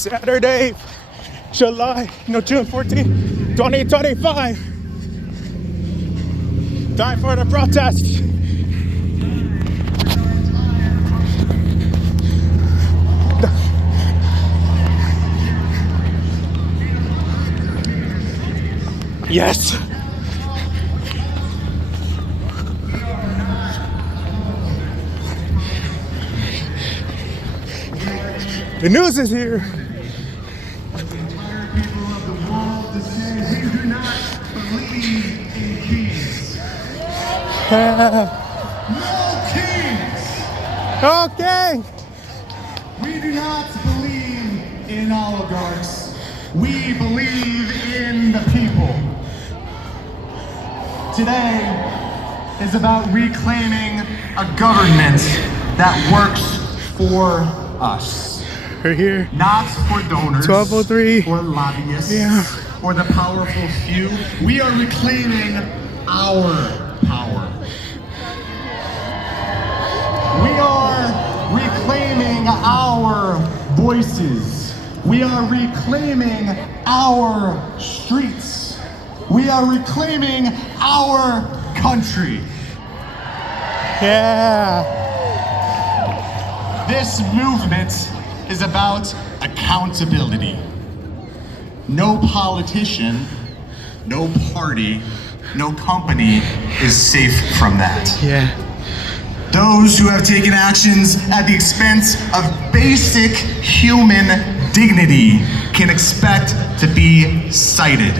Saturday, June 14th, 2025. Time for the protest. Yes. The news is here. No kings! Okay. We do not believe in oligarchs. We believe in the people. Today is about reclaiming a government that works for us. We're here. Not for donors 1203. or lobbyists Yeah. or the powerful few. We are reclaiming our power. We are reclaiming our voices. We are reclaiming our streets. We are reclaiming our country. Yeah. This movement is about accountability. No politician, no party, no company is safe from that. Yeah. Those who have taken actions at the expense of basic human dignity can expect to be cited.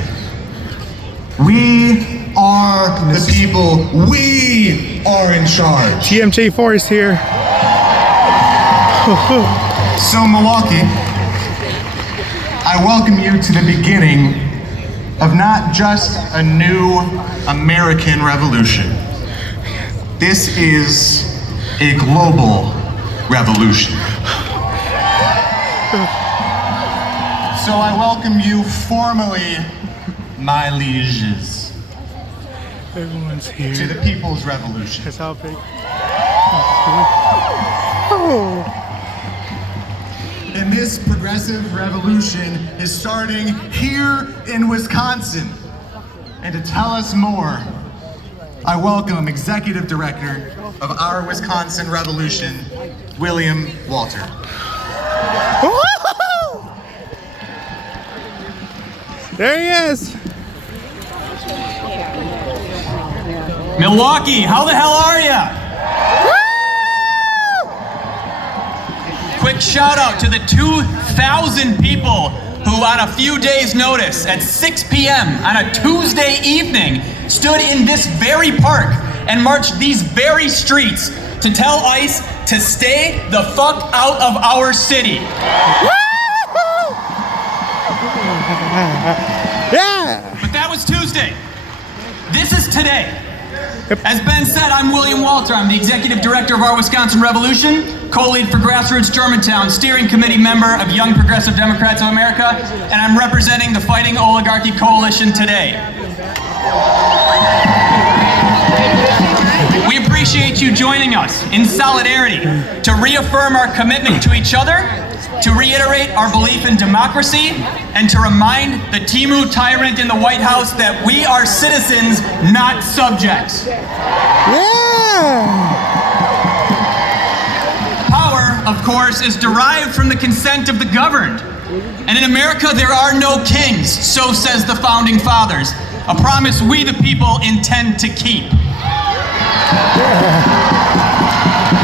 We are the people. We are in charge. TMJ4 is here. So Milwaukee, I welcome you to the beginning of not just a new American revolution. This is a global revolution. So I welcome you formally, my lieges, Everyone's here. to the People's Revolution. That's how big. Oh. And this progressive revolution is starting here in Wisconsin. And to tell us more, I welcome Executive Director of our Wisconsin Revolution, William Walter. Woo-hoo! There he is. Milwaukee, how the hell are ya? Quick shout out to the 2,000 people who on a few days' notice at 6 p.m. on a Tuesday evening stood in this very park and marched these very streets to tell ICE to stay the fuck out of our city. Yeah. But that was Tuesday. This is today. As Ben said, I'm William Walter. I'm the Executive Director of our Wisconsin Revolution, co-lead for Grassroots Germantown, steering committee member of Young Progressive Democrats of America, and I'm representing the Fighting Oligarchy Coalition today. We appreciate you joining us in solidarity to reaffirm our commitment to each other, to reiterate our belief in democracy, and to remind the Timu tyrant in the White House that we are citizens, not subjects. Yeah. Power, of course, is derived from the consent of the governed. And in America, there are no kings, so says the Founding Fathers, a promise we the people intend to keep.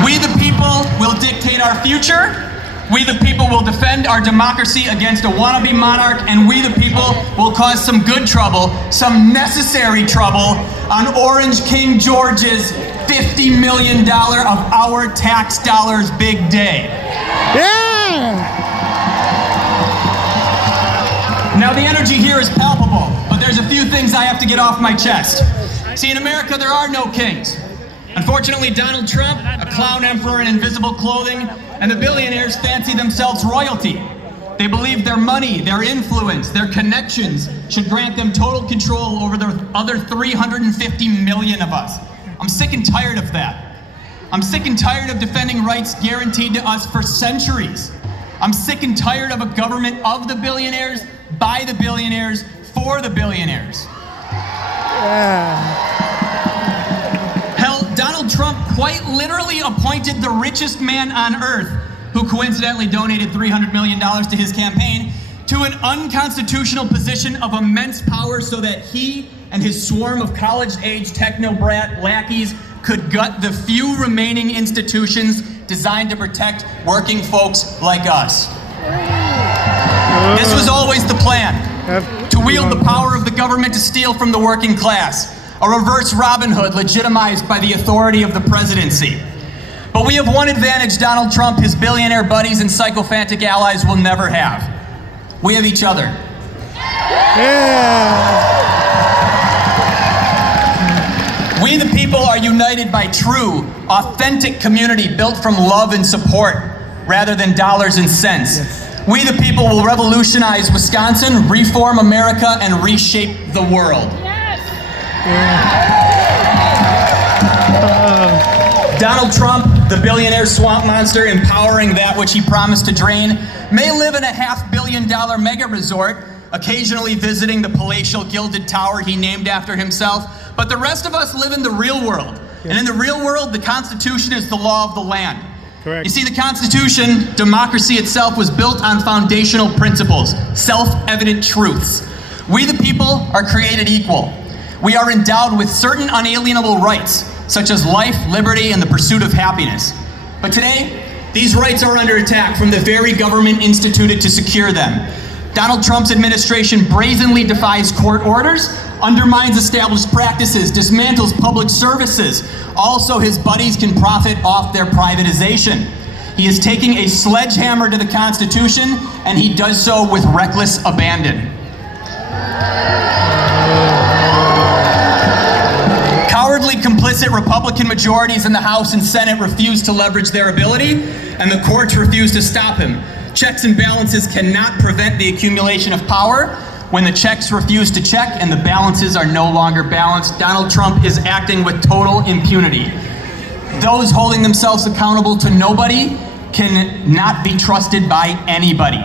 We the people will dictate our future. We the people will defend our democracy against a wannabe monarch, and we the people will cause some good trouble, some necessary trouble, on Orange King George's $50 million of our tax dollars big day. Yeah. Now the energy here is palpable, but there's a few things I have to get off my chest. See, in America there are no kings. Unfortunately, Donald Trump, a clown emperor in invisible clothing, and the billionaires fancy themselves royalty. They believe their money, their influence, their connections should grant them total control over the other 350 million of us. I'm sick and tired of that. I'm sick and tired of defending rights guaranteed to us for centuries. I'm sick and tired of a government of the billionaires, by the billionaires, for the billionaires. Hell, Donald Trump quite literally appointed the richest man on earth, who coincidentally donated $300 million to his campaign, to an unconstitutional position of immense power so that he and his swarm of college-age technobrat lackeys could gut the few remaining institutions designed to protect working folks like us. This was always the plan, to wield the power of the government to steal from the working class, a reverse Robin Hood legitimized by the authority of the presidency. But we have one advantage Donald Trump, his billionaire buddies, and sycophantic allies will never have. We have each other. We the people are united by true, authentic community built from love and support rather than dollars and cents. We the people will revolutionize Wisconsin, reform America, and reshape the world. Donald Trump, the billionaire swamp monster empowering that which he promised to drain, may live in a $500 million mega resort, occasionally visiting the palatial gilded tower he named after himself, but the rest of us live in the real world. And in the real world, the Constitution is the law of the land. Correct. You see, the Constitution, democracy itself, was built on foundational principles, self-evident truths. We the people are created equal. We are endowed with certain unalienable rights, such as life, liberty, and the pursuit of happiness. But today, these rights are under attack from the very government instituted to secure them. Donald Trump's administration brazenly defies court orders, undermines established practices, dismantles public services. Also, his buddies can profit off their privatization. He is taking a sledgehammer to the Constitution, and he does so with reckless abandon. Cowardly, complicit Republican majorities in the House and Senate refuse to leverage their ability, and the courts refuse to stop him. Checks and balances cannot prevent the accumulation of power. When the checks refuse to check and the balances are no longer balanced, Donald Trump is acting with total impunity. Those holding themselves accountable to nobody cannot be trusted by anybody.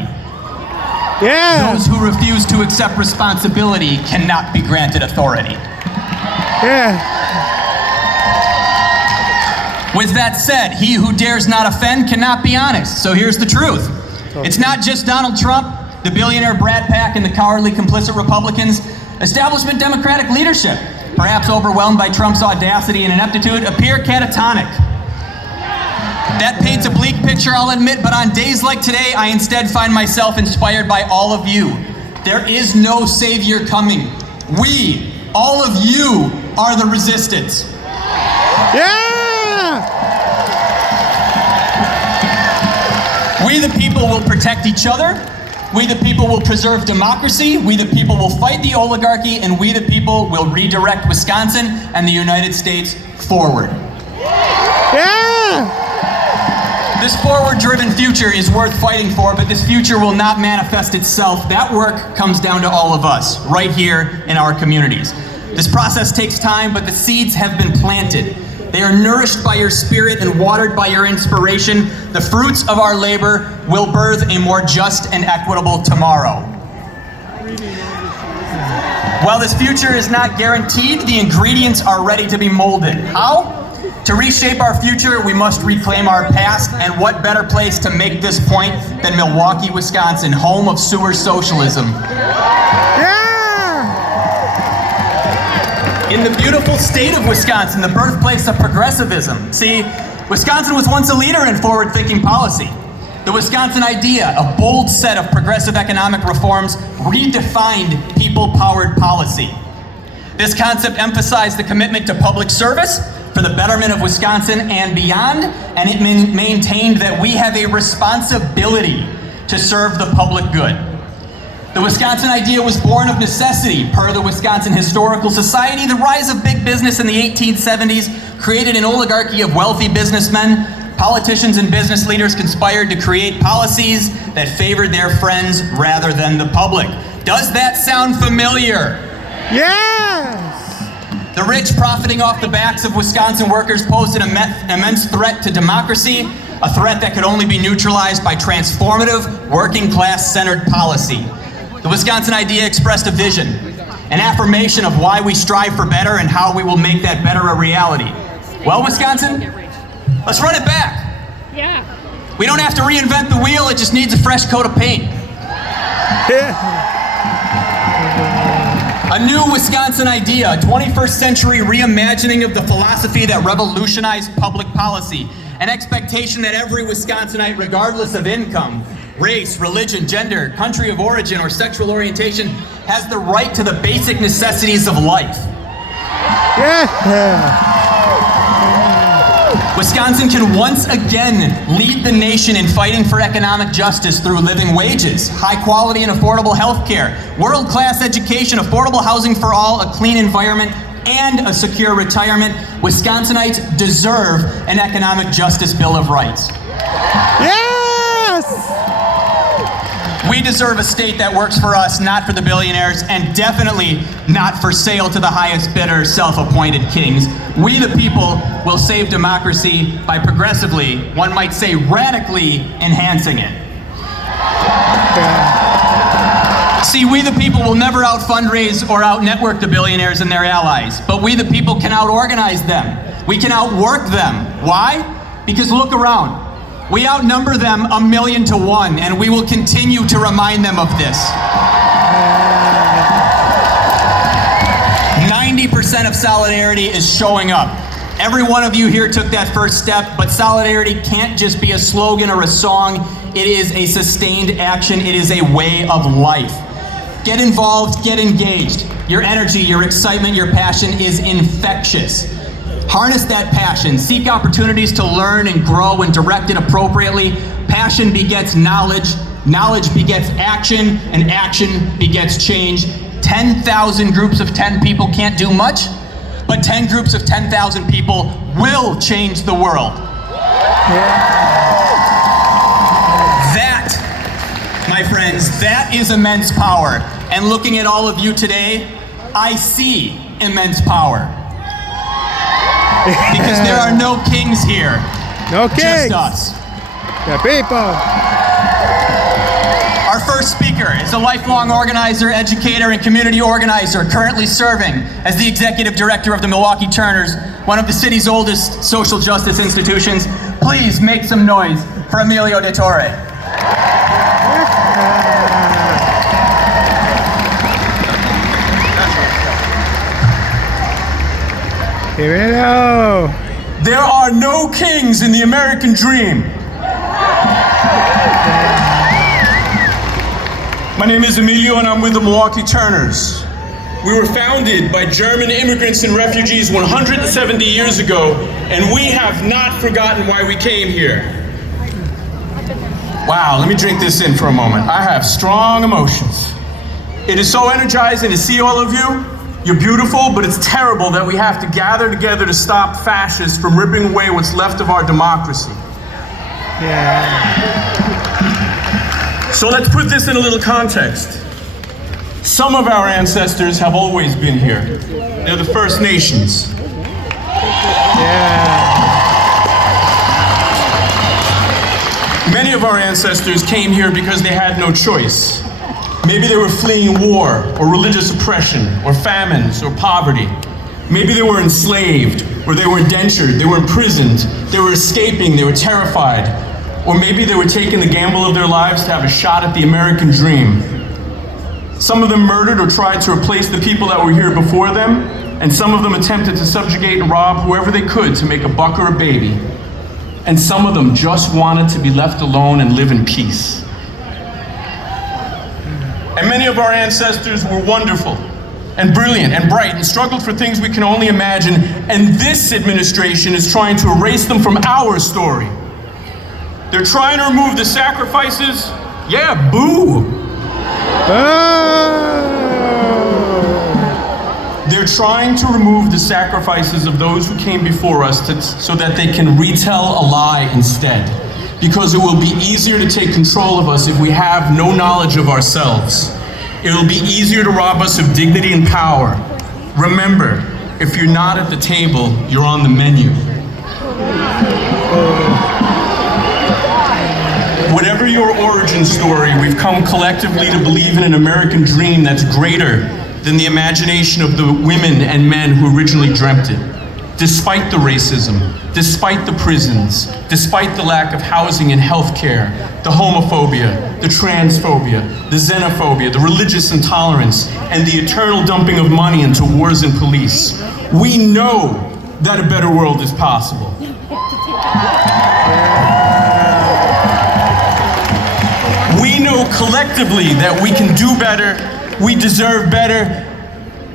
Those who refuse to accept responsibility cannot be granted authority. With that said, he who dares not offend cannot be honest. So here's the truth. It's not just Donald Trump, the billionaire Brad Pack, and the cowardly complicit Republicans. Establishment Democratic leadership, perhaps overwhelmed by Trump's audacity and ineptitude, appear catatonic. That paints a bleak picture, I'll admit, but on days like today, I instead find myself inspired by all of you. There is no savior coming. We, all of you, are the resistance. We the people will protect each other. We the people will preserve democracy. We the people will fight the oligarchy, and we the people will redirect Wisconsin and the United States forward. This forward-driven future is worth fighting for, but this future will not manifest itself. That work comes down to all of us, right here in our communities. This process takes time, but the seeds have been planted. They are nourished by your spirit and watered by your inspiration. The fruits of our labor will birth a more just and equitable tomorrow. While this future is not guaranteed, the ingredients are ready to be molded. How? To reshape our future, we must reclaim our past, and what better place to make this point than Milwaukee, Wisconsin, home of sewer socialism. In the beautiful state of Wisconsin, the birthplace of progressivism. See, Wisconsin was once a leader in forward-thinking policy. The Wisconsin idea, a bold set of progressive economic reforms, redefined people-powered policy. This concept emphasized the commitment to public service for the betterment of Wisconsin and beyond, and it maintained that we have a responsibility to serve the public good. The Wisconsin idea was born of necessity. Per the Wisconsin Historical Society, the rise of big business in the 1870s created an oligarchy of wealthy businessmen. Politicians and business leaders conspired to create policies that favored their friends rather than the public. Does that sound familiar? The rich profiting off the backs of Wisconsin workers posed an immense threat to democracy. a threat that could only be neutralized by transformative, working-class-centered policy. The Wisconsin idea expressed a vision, an affirmation of why we strive for better and how we will make that better a reality. Well, Wisconsin, let's run it back. Yeah. We don't have to reinvent the wheel, it just needs a fresh coat of paint. A new Wisconsin idea, a 21st century reimagining of the philosophy that revolutionized public policy, an expectation that every Wisconsinite, regardless of income, race, religion, gender, country of origin, or sexual orientation, has the right to the basic necessities of life. Yeah. Wisconsin can once again lead the nation in fighting for economic justice through living wages, high quality and affordable health care, world-class education, affordable housing for all, a clean environment, and a secure retirement. Wisconsinites deserve an economic justice bill of rights. Yes! We deserve a state that works for us, not for the billionaires, and definitely not for sale to the highest bidder, self-appointed kings. We, the people, will save democracy by progressively, one might say radically, enhancing it. See, we the people will never out-fundraise or out-network the billionaires and their allies, but we the people can out-organize them. We can outwork them. Why? Because look around. We outnumber them 1,000,000 to 1, and we will continue to remind them of this. 90% of solidarity is showing up. Every one of you here took that first step, but solidarity can't just be a slogan or a song. It is a sustained action. It is a way of life. Get involved, get engaged. Your energy, your excitement, your passion is infectious. Harness that passion. Seek opportunities to learn and grow and direct it appropriately. Passion begets knowledge. Knowledge begets action, and action begets change. 10,000 groups of 10 people can't do much, but 10 groups of 10,000 people will change the world. That, my friends, that is immense power. And looking at all of you today, I see immense power. Because there are no kings here. No kings. Just us. The people. Our first speaker is a lifelong organizer, educator, and community organizer, currently serving as the executive director of the Milwaukee Turners, one of the city's oldest social justice institutions. Please make some noise for Emilio De Torre. Hello. There are no kings in the American dream. My name is Emilio and I'm with the Milwaukee Turners. We were founded by German immigrants and refugees 170 years ago, and we have not forgotten why we came here. Wow, let me drink this in for a moment. I have strong emotions. It is so energizing to see all of you. You're beautiful, but it's terrible that we have to gather together to stop fascists from ripping away what's left of our democracy. Yeah. So let's put this in a little context. Some of our ancestors have always been here. They're the First Nations. Yeah. Many of our ancestors came here because they had no choice. Maybe they were fleeing war, or religious oppression, or famines, or poverty. Maybe they were enslaved, or they were indentured, they were imprisoned, they were escaping, they were terrified. Or maybe they were taking the gamble of their lives to have a shot at the American dream. Some of them murdered or tried to replace the people that were here before them, and some of them attempted to subjugate and rob whoever they could to make a buck or a baby. And some of them just wanted to be left alone and live in peace. And many of our ancestors were wonderful and brilliant and bright and struggled for things we can only imagine, and this administration is trying to erase them from our story. They're trying to remove the sacrifices. Yeah, boo. They're trying to remove the sacrifices of those who came before us so that they can retell a lie instead. Because it will be easier to take control of us if we have no knowledge of ourselves. It will be easier to rob us of dignity and power. Remember, if you're not at the table, you're on the menu. origin story, we've come collectively to believe in an American dream that's greater than the imagination of the women and men who originally dreamt it. Despite the racism, despite the prisons, despite the lack of housing and health care, the homophobia, the transphobia, the xenophobia, the religious intolerance, and the eternal dumping of money into wars and police, we know that a better world is possible. We know collectively that we can do better, we deserve better,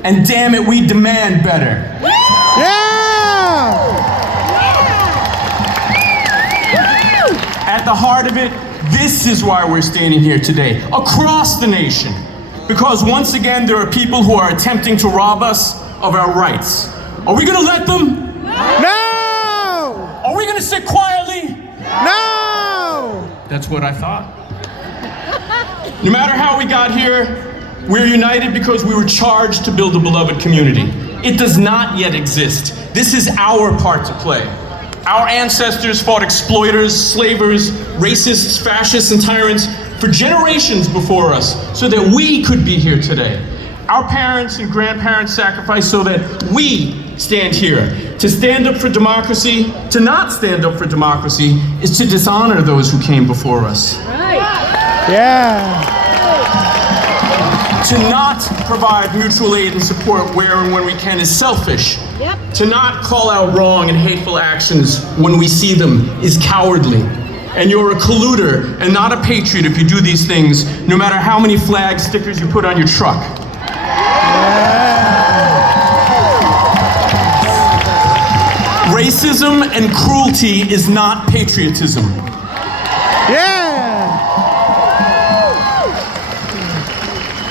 and damn it, we demand better. At the heart of it, this is why we're standing here today, across the nation. Because once again, there are people who are attempting to rob us of our rights. Are we gonna let them? No! Are we gonna sit quietly? No! That's what I thought. No matter how we got here, we're united because we were charged to build a beloved community. It does not yet exist. This is our part to play. Our ancestors fought exploiters, slavers, racists, fascists, and tyrants for generations before us so that we could be here today. Our parents and grandparents sacrificed so that we stand here. To stand up for democracy, to not stand up for democracy, is to dishonor those who came before us. Yeah. To not provide mutual aid and support where and when we can is selfish. Yep. To not call out wrong and hateful actions when we see them is cowardly. And you're a colluder and not a patriot if you do these things, no matter how many flag stickers you put on your truck. Racism and cruelty is not patriotism. Yeah.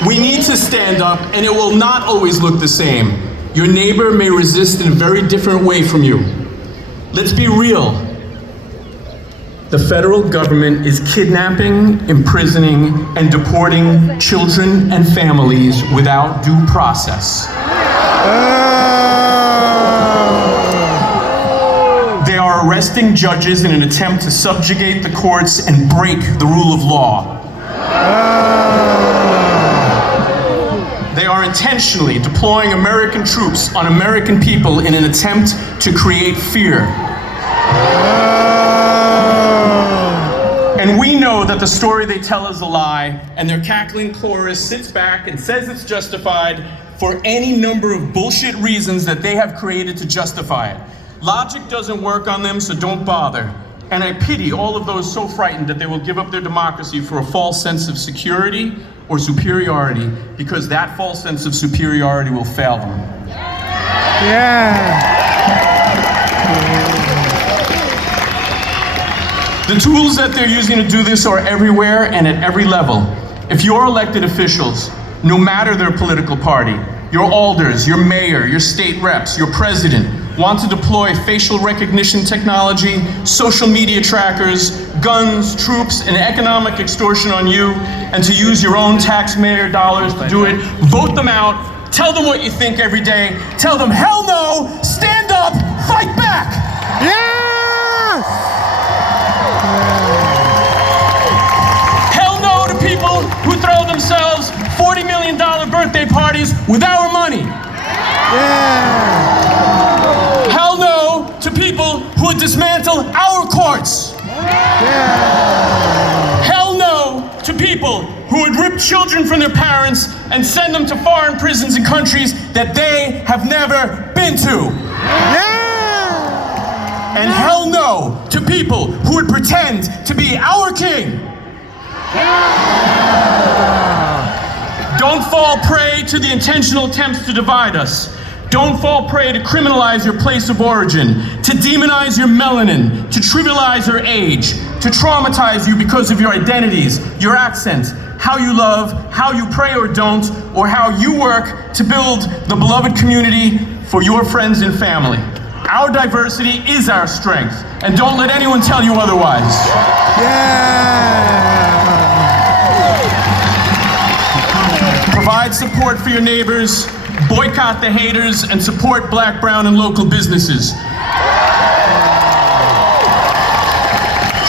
We need to stand up, and it will not always look the same. Your neighbor may resist in a very different way from you. Let's be real. The federal government is kidnapping, imprisoning, and deporting children and families without due process. They are arresting judges in an attempt to subjugate the courts and break the rule of law. They are intentionally deploying American troops on American people in an attempt to create fear. And we know that the story they tell is a lie, and their cackling chorus sits back and says it's justified for any number of bullshit reasons that they have created to justify it. Logic doesn't work on them, so don't bother. And I pity all of those so frightened that they will give up their democracy for a false sense of security or superiority, because that false sense of superiority will fail them. Yeah. The tools that they're using to do this are everywhere and at every level. If your elected officials, no matter their political party, your alders, your mayor, your state reps, your president, want to deploy facial recognition technology, social media trackers, guns, troops, and economic extortion on you, and to use your own taxpayer dollars to do it, vote them out, tell them what you think every day, tell them hell no, stand up, fight back! Yes! Hell no to people who throw themselves $40 million birthday parties with our money. Yeah. Hell no to people who would dismantle our courts. Yeah. Hell no to people who would rip children from their parents and send them to foreign prisons in countries that they have never been to. Yeah. And hell no to people who would pretend to be our king. Don't fall prey to the intentional attempts to divide us. Don't fall prey to criminalize your place of origin, to demonize your melanin, to trivialize your age, to traumatize you because of your identities, your accents, how you love, how you pray or don't, or how you work to build the beloved community for your friends and family. Our diversity is our strength, and don't let anyone tell you otherwise. Yeah. Provide support for your neighbors, boycott the haters, and support Black, brown, and local businesses.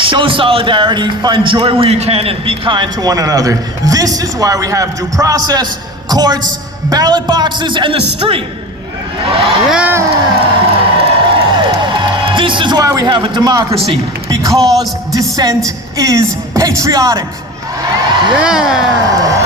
show solidarity, find joy where you can, and be kind to one another. This is why we have due process, courts, ballot boxes, and the street. Yeah! This is why we have a democracy, because dissent is patriotic. Yeah!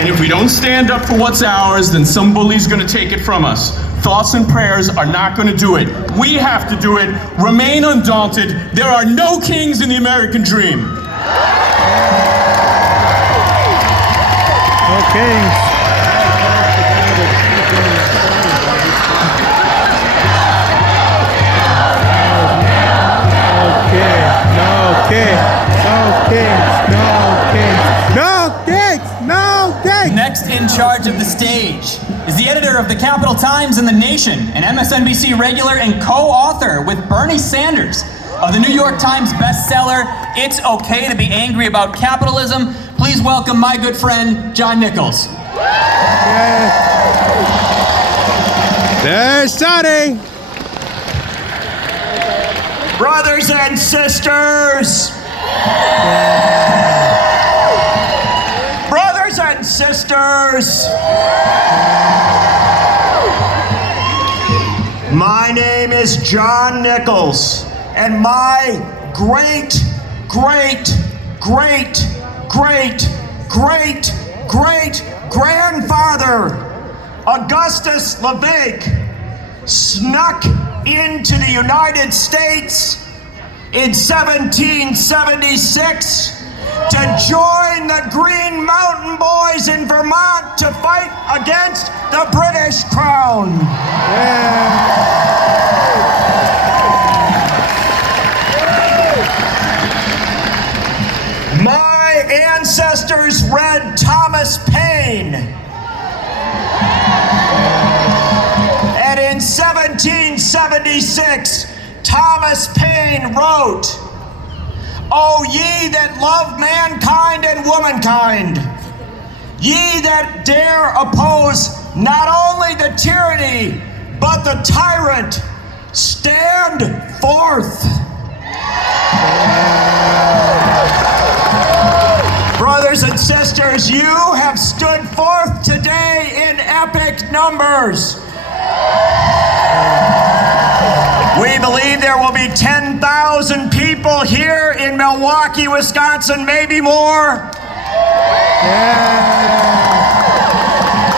And if we don't stand up for what's ours, then some bully's gonna take it from us. Thoughts and prayers are not gonna do it. We have to do it. Remain undaunted. There are no kings in the American dream. Okay. Next in charge of the stage is the editor of the Capital Times and The Nation, an MSNBC regular and co-author with Bernie Sanders of the New York Times bestseller, It's Okay to Be Angry About Capitalism. Please welcome my good friend, John Nichols. There's Sonny. Brothers and sisters, brothers and sisters, my name is John Nichols, and my great, great, great, great, great, great grandfather, Augustus LeVake, snuck into the United States in 1776 to join the Green Mountain Boys in Vermont to fight against the British Crown. My ancestors read Thomas Paine. And in 1776, Thomas Paine wrote, "O ye that love mankind and womankind, ye that dare oppose not only the tyranny, but the tyrant, stand forth." Brothers and sisters, you have stood forth today in epic numbers. We believe there will be 10,000 people here in Milwaukee, Wisconsin, maybe more.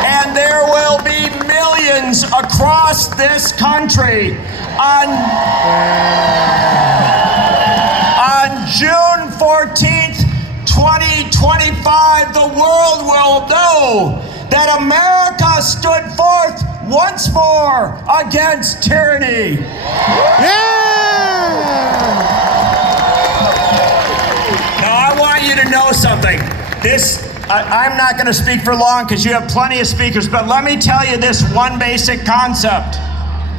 And there will be millions across this country on June 14th, 2025, the world will know that America stood forth once more against tyranny. Now I want you to know something. I'm not going to speak for long because you have plenty of speakers, but let me tell you this one basic concept.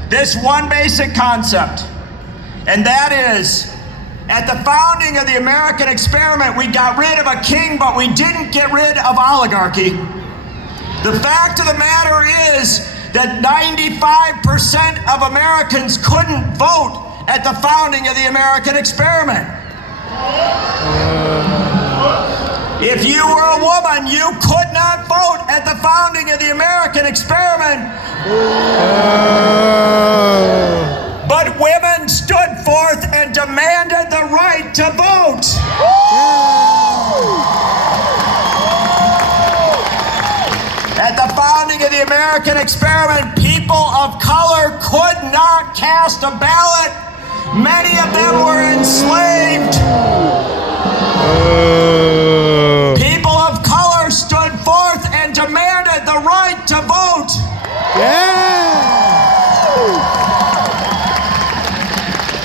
This one basic concept. And that is, at the founding of the American experiment, we got rid of a king, but we didn't get rid of oligarchy. The fact of the matter is that 95% of Americans couldn't vote at the founding of the American experiment. If you were a woman, you could not vote at the founding of the American experiment. But women stood forth and demanded the right to vote. At the founding of the American experiment, people of color could not cast a ballot. Many of them were enslaved. People of color stood forth and demanded the right to vote.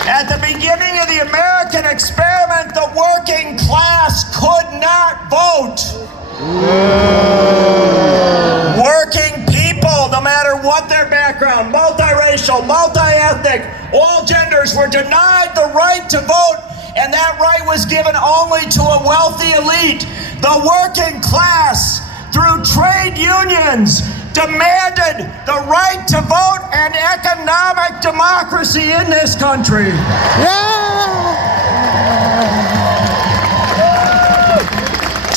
At the beginning of the American experiment, the working class could not vote. Working people, no matter what their background, multiracial, multi-ethnic, all genders were denied the right to vote, and that right was given only to a wealthy elite. The working class, through trade unions, demanded the right to vote and economic democracy in this country.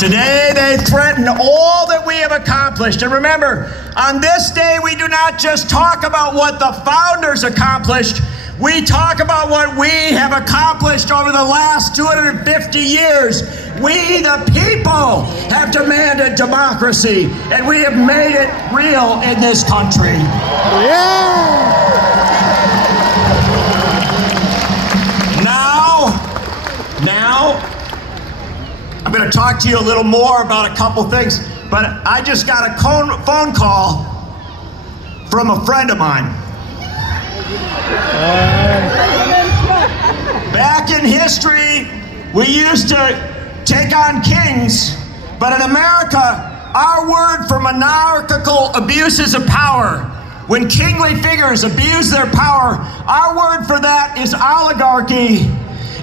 Today they threaten all that we have accomplished. And remember, on this day we do not just talk about what the founders accomplished, we talk about what we have accomplished over the last 250 years. We, the people, have demanded democracy, and we have made it real in this country. Now, I'm going to talk to you a little more about a couple things, but I just got a phone call from a friend of mine. Back in history, we used to take on kings, but in America, our word for monarchical abuses of power, when kingly figures abuse their power, our word for that is oligarchy.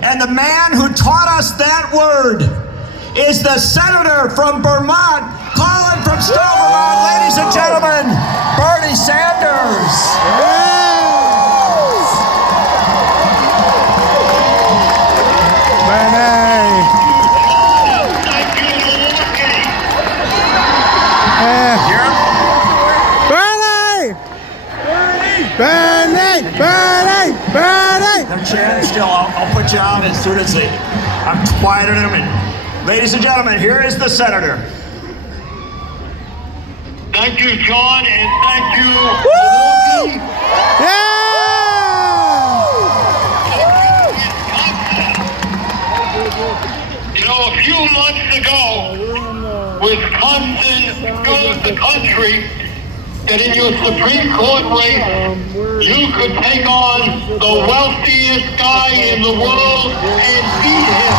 And the man who taught us that word is the senator from Vermont, calling from Stovermont, ladies and gentlemen, Bernie Sanders. They're chanting still. I'll put you out as soon as I'm quieted them. And ladies and gentlemen, here is the senator. Thank you, John, and thank you, Milwaukee. You know, a few months ago, Wisconsin showed the country that in your Supreme Court race, you could take on the wealthiest guy in the world and beat him.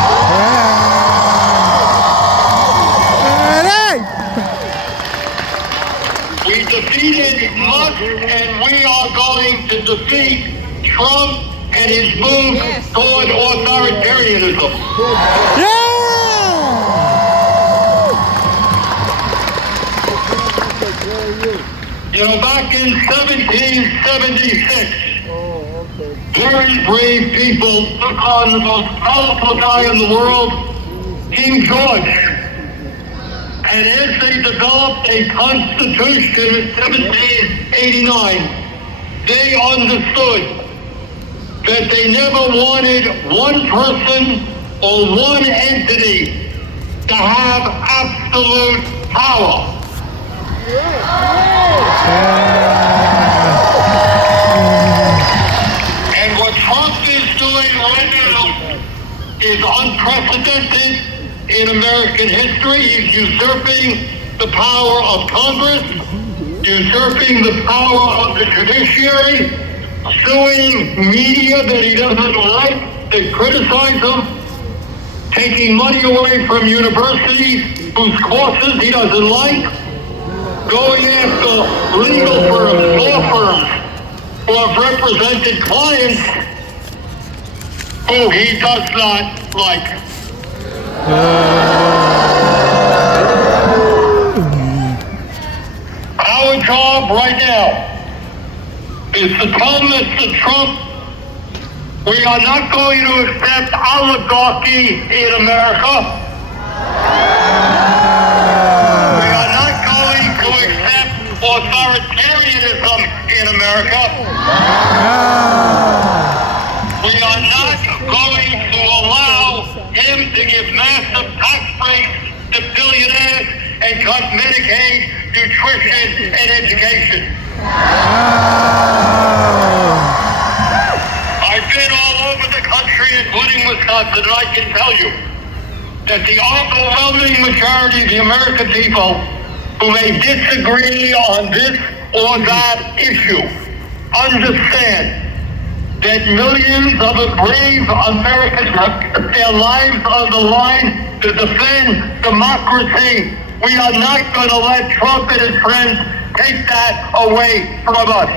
We defeated Musk, and we are going to defeat Trump and his move toward authoritarianism. You know, back in 1776, very brave people took on the most powerful guy in the world, King George. And as they developed a constitution in 1789, they understood that they never wanted one person or one entity to have absolute power. And what Trump is doing right now is unprecedented in American history. He's usurping the power of Congress, usurping the power of the judiciary, suing media that he doesn't like, that criticize him, taking money away from universities whose courses he doesn't like, going after legal firms, law firms, who have represented clients who he does not like. Our job right now is to tell Mr. Trump we are not going to accept oligarchy in America. We are not going to accept authoritarianism in America. We are not going to allow him to give massive tax breaks to billionaires and cut Medicaid, nutrition, and education. I've been all over the country, including Wisconsin, and I can tell you that the overwhelming majority of the American people who may disagree on this or that issue understand that millions of brave Americans have their lives on the line to defend democracy. We are not going to let Trump and his friends take that away from us.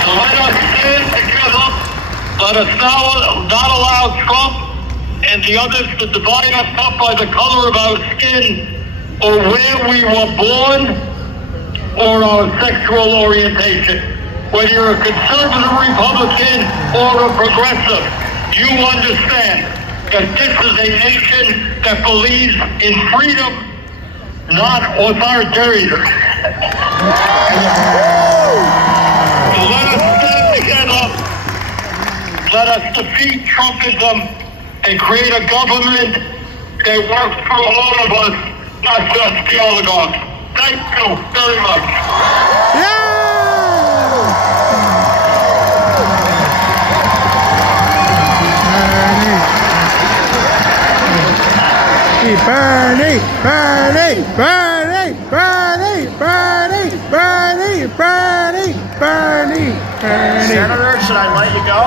So let us stand together. Let us now not allow Trump and the others to divide us up by the color of our skin or where we were born or our sexual orientation. Whether you're a conservative Republican or a progressive, you understand that this is a nation that believes in freedom, not authoritarianism. Let us stand together. Let us defeat Trumpism and create a government that works for all of us, not just the oligarchs. Thank you very much. Bernie, Bernie, Bernie, Bernie, Bernie, Bernie, Bernie, Bernie, Bernie. Senator, should I let you go?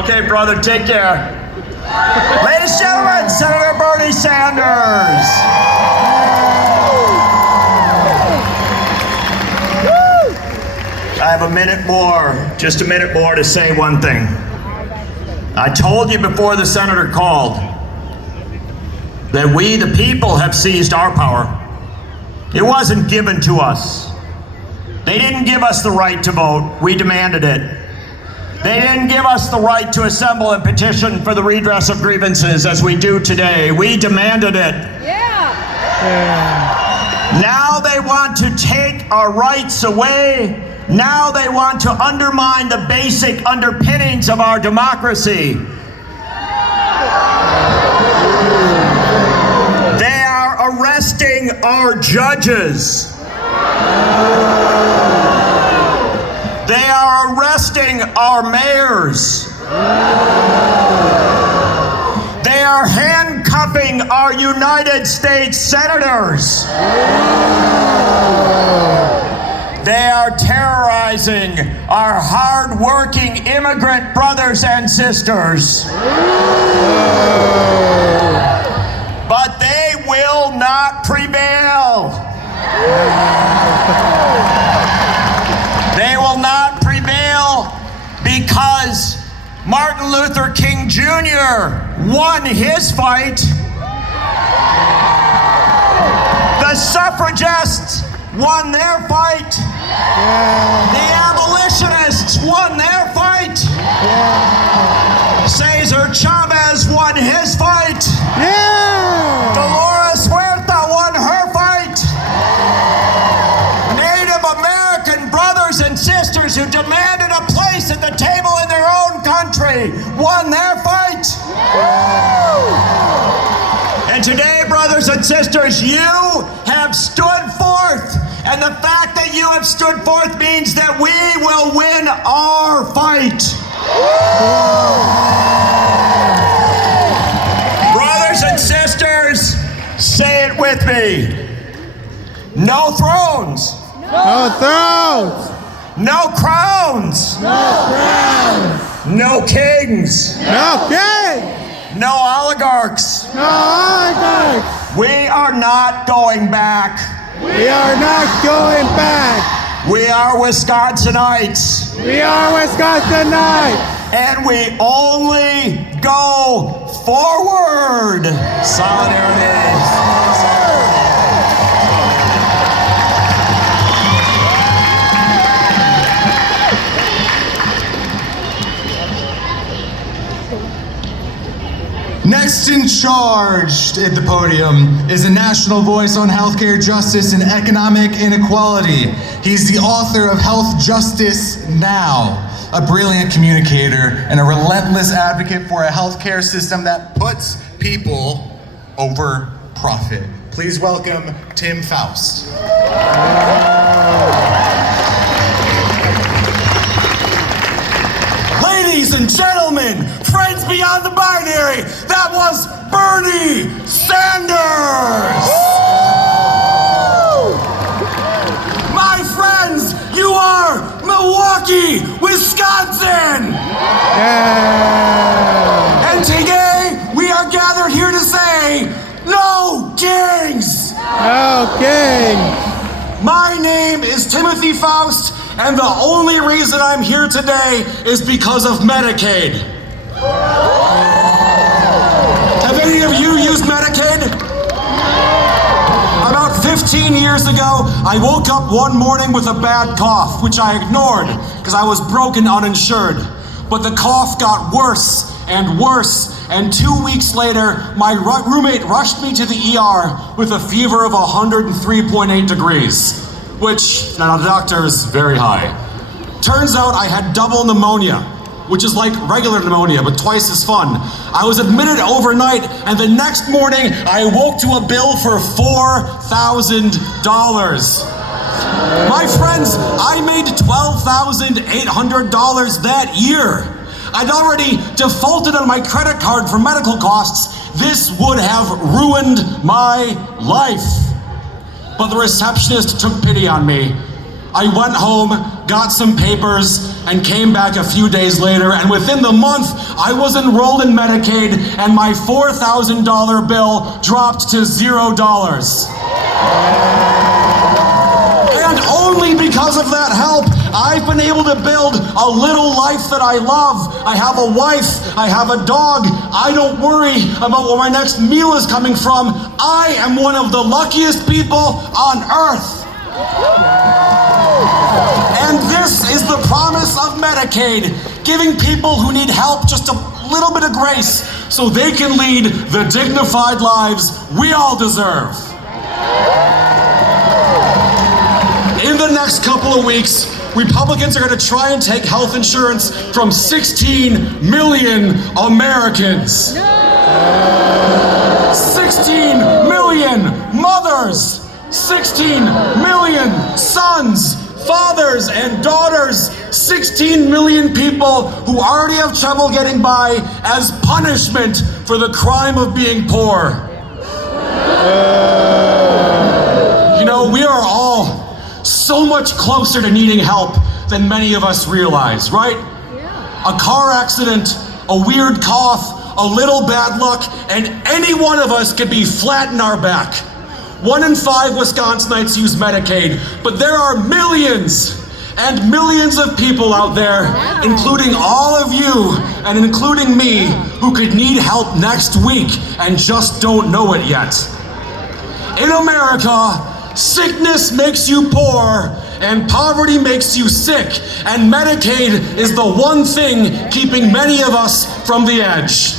Okay, brother, take care. Ladies and gentlemen, Senator Bernie Sanders. I have a minute more, just a minute more to say one thing. I told you before the senator called that we, the people, have seized our power. It wasn't given to us. They didn't give us the right to vote. We demanded it. They didn't give us the right to assemble and petition for the redress of grievances as we do today. We demanded it. Now they want to take our rights away. Now they want to undermine the basic underpinnings of our democracy. They are arresting our judges. They are arresting our mayors. They are handcuffing our United States senators. They are terrorizing our hard-working immigrant brothers and sisters. But they will not prevail. They will not prevail because Martin Luther King Jr. won his fight. The suffragists won their fight. The abolitionists won their fight. Cesar Chavez won his fight. Dolores Huerta won her fight. Native American brothers and sisters who demanded a place at the table in their own country won their fight. And today, brothers and sisters, you have stood forth. And the fact that you have stood forth means that we will win our fight. Brothers and sisters, say it with me. No thrones. No thrones. No crowns. No crowns. No kings. No king. No oligarchs. No oligarchs. We are not going back. We are not going back. We are Wisconsinites. We are Wisconsinites. And we only go forward. Solidarity. Next in charge at the podium is a national voice on healthcare justice and economic inequality. He's the author of Health Justice Now, a brilliant communicator and a relentless advocate for a healthcare system that puts people over profit. Please welcome Tim Faust. Ladies and gentlemen, friends beyond the binary, that was Bernie Sanders! My friends, you are Milwaukee, Wisconsin! And today, we are gathered here to say, no kings! No king. My name is Timothy Faust, and the only reason I'm here today is because of Medicaid. Have any of you used Medicaid? About 15 years ago, I woke up one morning with a bad cough, which I ignored because I was broke and uninsured. but the cough got worse and worse, and 2 weeks later, my roommate rushed me to the ER with a fever of 103.8 degrees, which, not a doctor, is very high. Turns out I had double pneumonia, which is like regular pneumonia, but twice as fun. I was admitted overnight, and the next morning, I woke to a bill for $4,000. My friends, I made $12,800 that year. I'd already defaulted on my credit card for medical costs. This would have ruined my life. But the receptionist took pity on me. I went home, got some papers, and came back a few days later, and within the month, I was enrolled in Medicaid, and my $4,000 bill dropped to $0. And only because of that help, I've been able to build a little life that I love. I have a wife, I have a dog. I don't worry about where my next meal is coming from. I am one of the luckiest people on earth. And this is the promise of Medicaid, giving people who need help just a little bit of grace so they can lead the dignified lives we all deserve. In the next couple of weeks, Republicans are going to try and take health insurance from 16 million Americans. 16 million mothers, 16 million sons, fathers and daughters, 16 million people who already have trouble getting by as punishment for the crime of being poor. You know, we are all so much closer to needing help than many of us realize, right? A car accident, a weird cough, a little bad luck, and any one of us could be flat in our back. 1 in 5 Wisconsinites use Medicaid, but there are millions and millions of people out there, including all of you and including me, who could need help next week and just don't know it yet. In America, sickness makes you poor and poverty makes you sick, and Medicaid is the one thing keeping many of us from the edge.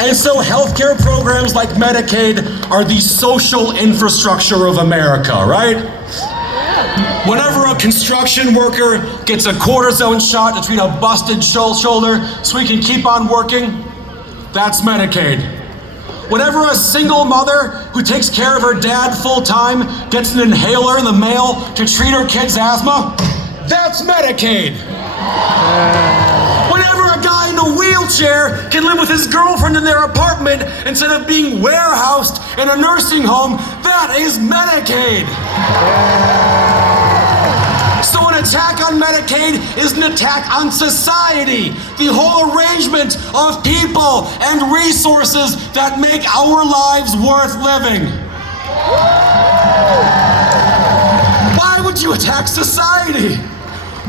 And so healthcare programs like Medicaid are the social infrastructure of America, right? Whenever a construction worker gets a cortisone shot to treat a busted shoulder so he can keep on working, that's Medicaid. Whenever a single mother who takes care of her dad full-time gets an inhaler in the mail to treat her kid's asthma, that's Medicaid. Whenever a guy in a wheelchair can live with his girlfriend in their apartment instead of being warehoused in a nursing home, that is Medicaid. So an attack on Medicaid is an attack on society, the whole arrangement of people and resources that make our lives worth living. Why would you attack society?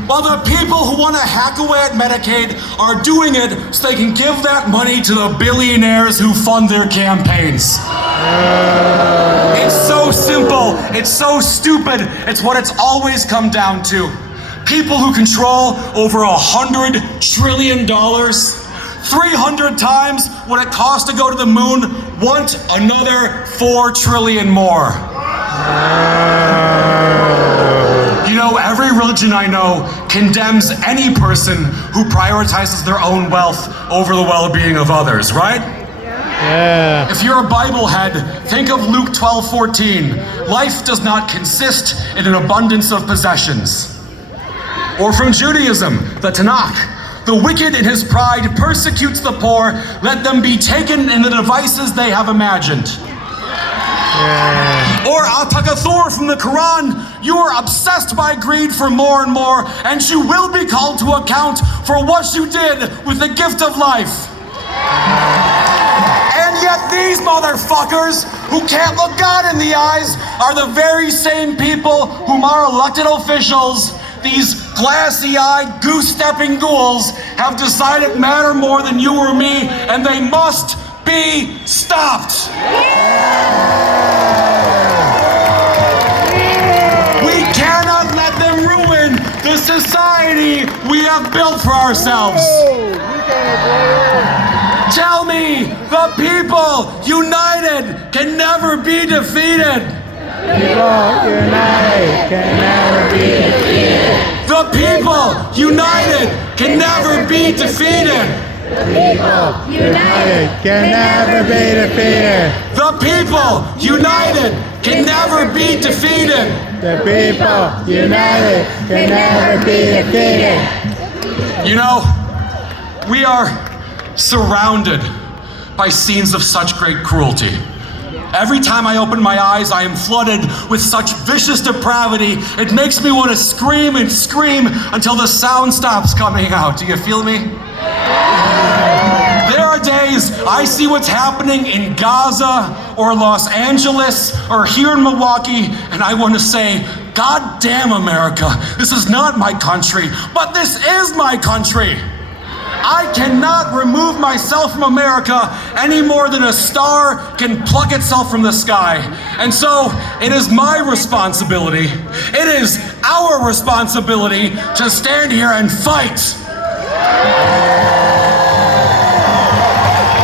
While the people who want to hack away at Medicaid are doing it so they can give that money to the billionaires who fund their campaigns. It's so simple, it's so stupid, it's what it's always come down to. People who control over $100 trillion, 300 times what it costs to go to the moon, want another 4 trillion more. You know, every religion I know condemns any person who prioritizes their own wealth over the well-being of others, right? Yeah. If you're a Bible head, think of Luke 12:14. Life does not consist in an abundance of possessions. Or from Judaism, the Tanakh. The wicked in his pride persecutes the poor. Let them be taken in the devices they have imagined. Or Al-Takathur from the Quran, you are obsessed by greed for more and more, and you will be called to account for what you did with the gift of life. And yet these motherfuckers who can't look God in the eyes are the very same people whom our elected officials, these glassy-eyed, goose-stepping ghouls, have decided matter more than you or me, and they must be stopped. We cannot let them ruin society we have built for ourselves. Tell me, the people united can never be defeated. People united can never be defeated. The people united can never be defeated. People united can never be defeated. The people united can never be defeated. The people united can never be defeated. You know, we are surrounded by scenes of such great cruelty. Every time I open my eyes, I am flooded with such vicious depravity, it makes me want to scream and scream until the sound stops coming out. Do you feel me? There are days I see what's happening in Gaza or Los Angeles or here in Milwaukee, and I want to say, God damn America, this is not my country, but this is my country. I cannot remove myself from America any more than a star can pluck itself from the sky. And so it is my responsibility, it is our responsibility to stand here and fight.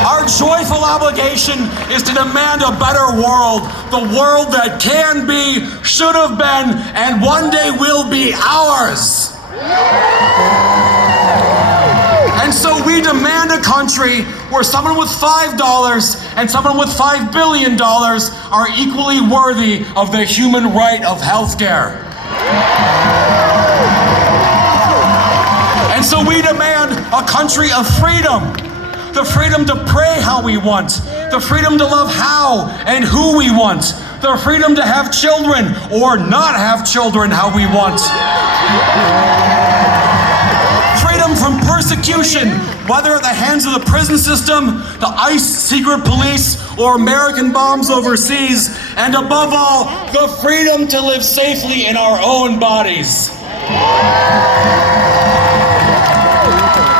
Our joyful obligation is to demand a better world, the world that can be, should have been, and one day will be ours. And so we demand a country where someone with $5 and someone with $5 billion are equally worthy of the human right of health care. And so we demand a country of freedom. The freedom to pray how we want. The freedom to love how and who we want. The freedom to have children or not have children how we want. Freedom from persecution, whether at the hands of the prison system, the ICE secret police, or American bombs overseas, and above all, the freedom to live safely in our own bodies.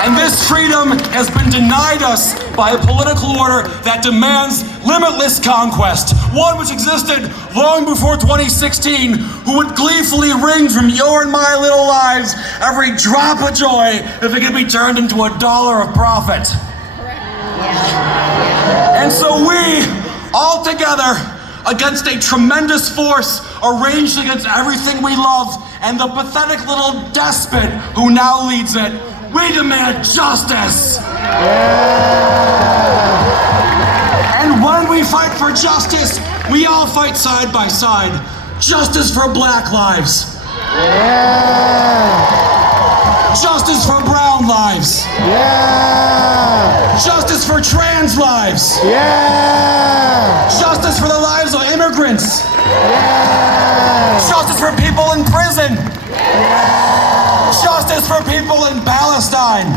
And this freedom has been denied us by a political order that demands limitless conquest, one which existed long before 2016, who would gleefully wring from your and my little lives every drop of joy if it could be turned into $1 of profit. And so we, all together, against a tremendous force arranged against everything we love and the pathetic little despot who now leads it, we demand justice. And when we fight for justice, we all fight side by side. Justice for black lives. Justice for brown lives. Justice for trans lives. Justice for the lives of immigrants. Justice for people in prison. Justice for people in Palestine.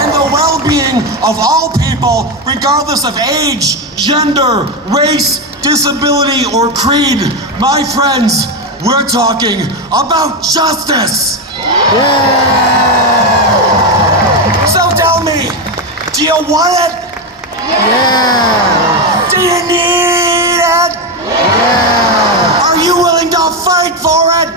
And the well-being of all people, regardless of age, gender, race, disability, or creed. My friends, we're talking about justice. So tell me, do you want it? Do you need it? Are you willing to fight for it?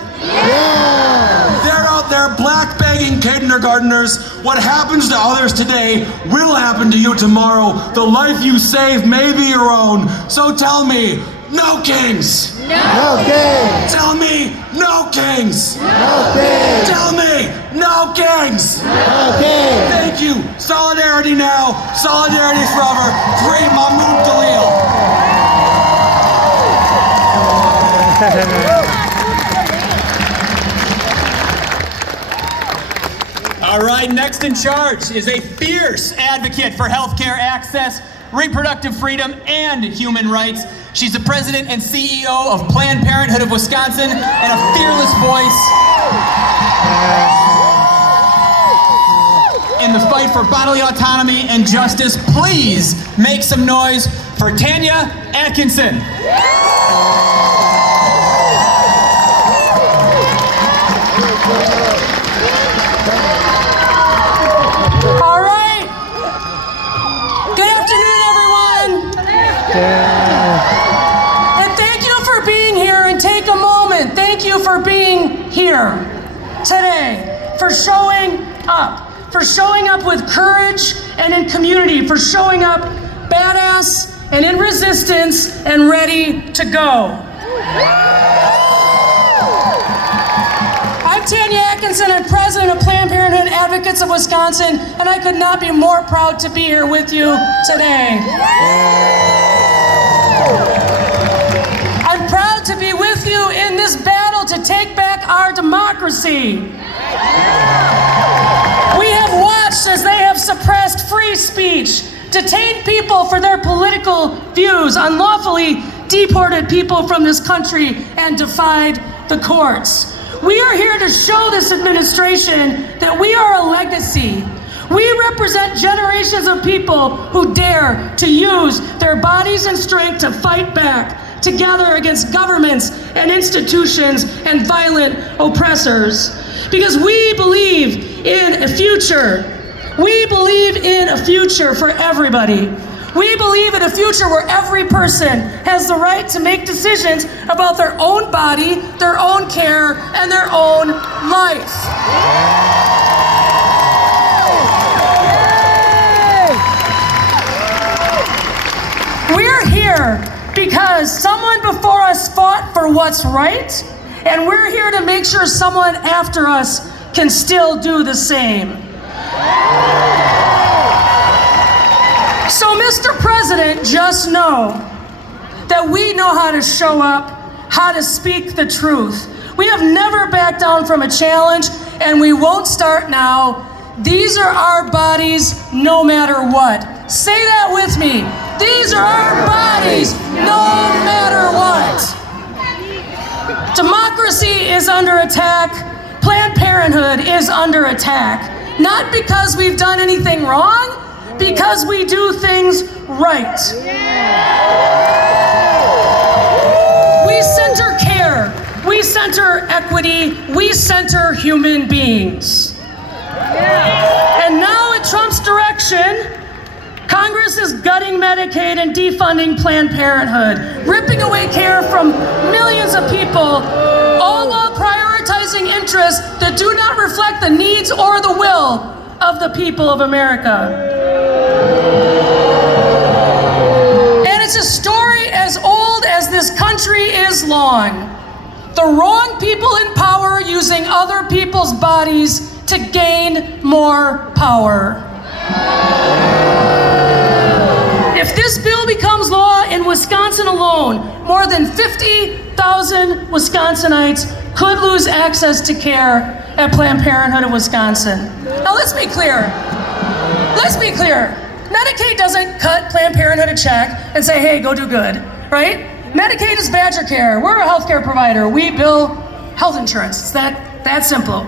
They're out there black begging kindergartners. What happens to others today will happen to you tomorrow. The life you save may be your own. So tell me, no kings. No kings. Tell me, no kings. No kings. Tell me, no kings. No kings. Thank you. Solidarity now. Solidarity forever. Free Mahmoud Khalil. All right, next in charge is a fierce advocate for healthcare access, reproductive freedom, and human rights. She's the president and CEO of Planned Parenthood of Wisconsin and a fearless voice in the fight for bodily autonomy and justice. Please make some noise for Tanya Atkinson. All right. Good afternoon, everyone. And thank you for being here, and take a moment. Thank you for being here. today for showing up with courage and in community, for showing up badass and in resistance and ready to go. I'm Tanya Atkinson, I'm president of Planned Parenthood Advocates of Wisconsin, and I could not be more proud to be here with you today. I'm proud to be with you in this battle to take back our democracy. We have watched as they have suppressed free speech, detained people for their political views, unlawfully deported people from this country, and defied the courts. We are here to show this administration that we are a legacy. We represent generations of people who dare to use their bodies and strength to fight back together against governments and institutions and violent oppressors. Because we believe in a future. We believe in a future for everybody. We believe in a future where every person has the right to make decisions about their own body, their own care, and their own life. We're here because someone before us fought for what's right, and we're here to make sure someone after us can still do the same. So, Mr. President, just know that we know how to show up, how to speak the truth. We have never backed down from a challenge, and we won't start now. These are our bodies no matter what. Say that with me. These are our bodies no matter what. Democracy is under attack. Planned Parenthood is under attack. Not because we've done anything wrong, because we do things right. We center care, we center equity, we center human beings. And now at Trump's direction, Congress is gutting Medicaid and defunding Planned Parenthood, ripping away care from millions of people, all while prioritizing interests that do not reflect the needs or the will of the people of America. And it's a story as old as this country is long. The wrong people in power using other people's bodies to gain more power. If this bill becomes law in Wisconsin alone, more than 50,000 Wisconsinites could lose access to care at Planned Parenthood of Wisconsin. Now let's be clear. Medicaid doesn't cut Planned Parenthood a check and say, hey, go do good, right? Medicaid is Badger Care. We're a healthcare provider. We bill health insurance. It's that simple.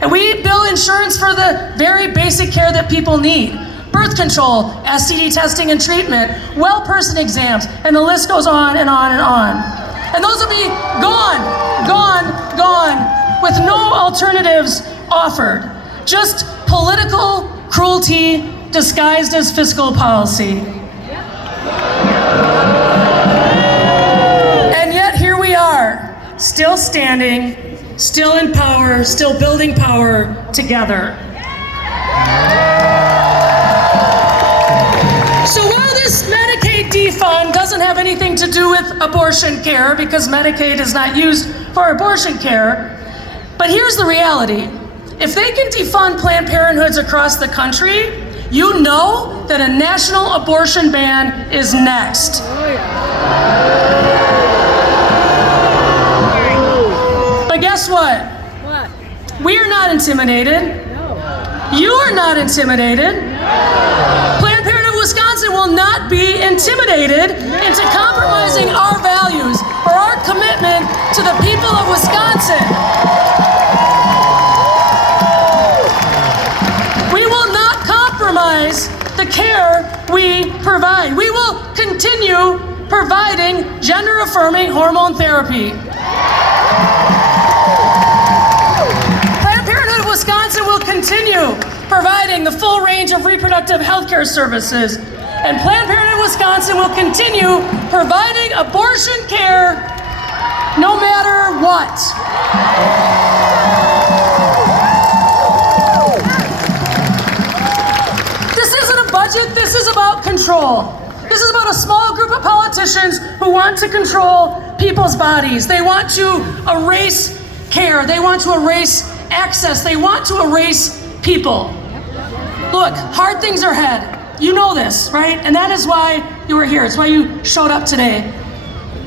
And we bill insurance for the very basic care that people need. Birth control, STD testing and treatment, well person exams, and the list goes on and on and on. And those will be gone, with no alternatives offered. Just political cruelty disguised as fiscal policy. And yet here we are, still standing, still in power, still building power together. So while this Medicaid defund doesn't have anything to do with abortion care, because Medicaid is not used for abortion care, but here's the reality. If they can defund Planned Parenthoods across the country, you know that a national abortion ban is next. But guess what? We are not intimidated. You are not intimidated. Planned Parenthood Wisconsin will not be intimidated into compromising our values or our commitment to the people of Wisconsin. We will not compromise the care we provide. We will continue providing gender-affirming hormone therapy. Planned Parenthood of Wisconsin will continue providing the full range of reproductive health care services. And Planned Parenthood of Wisconsin will continue providing abortion care no matter what. control. This is about a small group of politicians who want to control people's bodies. They want to erase care. They want to erase access. They want to erase people. Look, hard things are ahead. You know this, right? And that is why you were here. It's why you showed up today.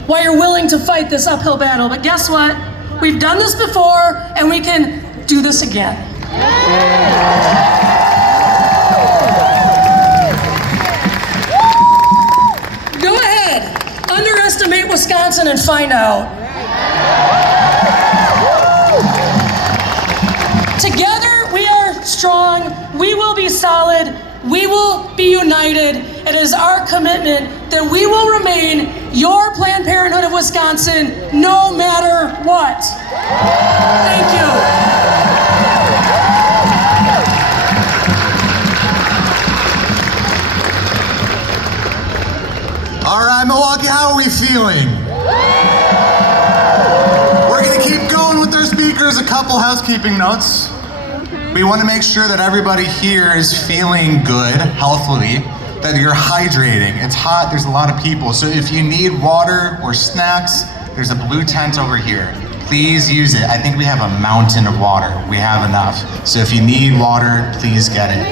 Why you're willing to fight this uphill battle. But guess what? We've done this before, and we can do this again. Go ahead. Underestimate Wisconsin and find out. Together, we are strong. We will be solid. We will be united. It is our commitment that we will remain your Planned Parenthood of Wisconsin no matter what. Thank you. All right, Milwaukee, how are we feeling? We're gonna keep going with our speakers. A couple housekeeping notes. We want to make sure that everybody here is feeling good, healthily, that you're hydrating. It's hot, there's a lot of people. So if you need water or snacks, there's a blue tent over here. Please use it. I think we have a mountain of water. We have enough. So if you need water, please get it.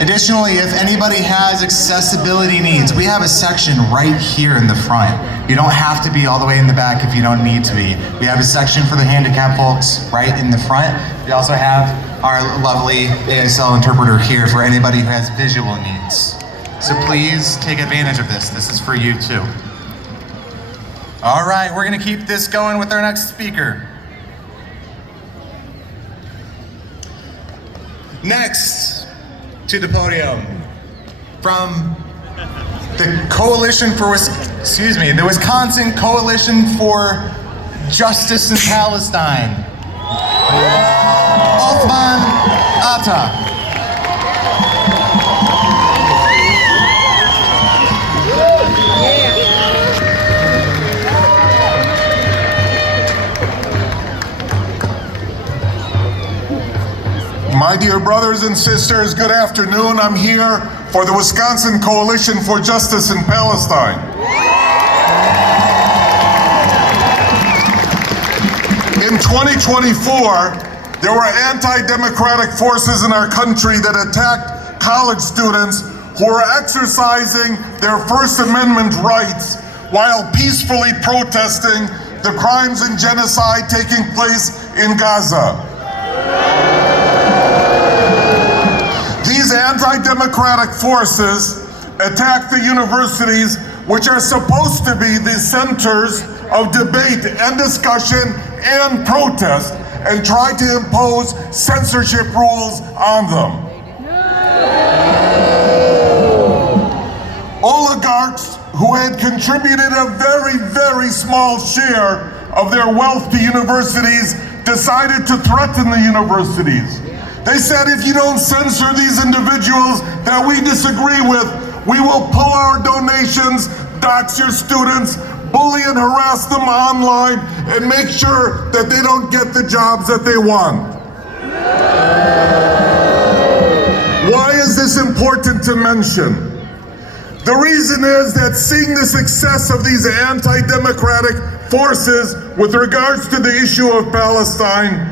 Additionally, if anybody has accessibility needs, we have a section right here in the front. You don't have to be all the way in the back if you don't need to be. We have a section for the handicapped folks right in the front. We also have our lovely ASL interpreter here for anybody who has visual needs. So please take advantage of this. This is for you too. All right, we're gonna keep this going with our next speaker. Next to the podium from the the Wisconsin Coalition for Justice in Palestine. Othman Atta. My dear brothers and sisters, good afternoon. I'm here for the Wisconsin Coalition for Justice in Palestine. In 2024, there were anti-democratic forces in our country that attacked college students who were exercising their First Amendment rights while peacefully protesting the crimes and genocide taking place in Gaza. These anti-democratic forces attack the universities, which are supposed to be the centers of debate and discussion and protest, and try to impose censorship rules on them. Oligarchs who had contributed a very, very small share of their wealth to universities decided to threaten the universities. They said, if you don't censor these individuals that we disagree with, we will pull our donations, dox your students, bully and harass them online, and make sure that they don't get the jobs that they want. Why is this important to mention? The reason is that seeing the success of these anti-democratic forces with regards to the issue of Palestine,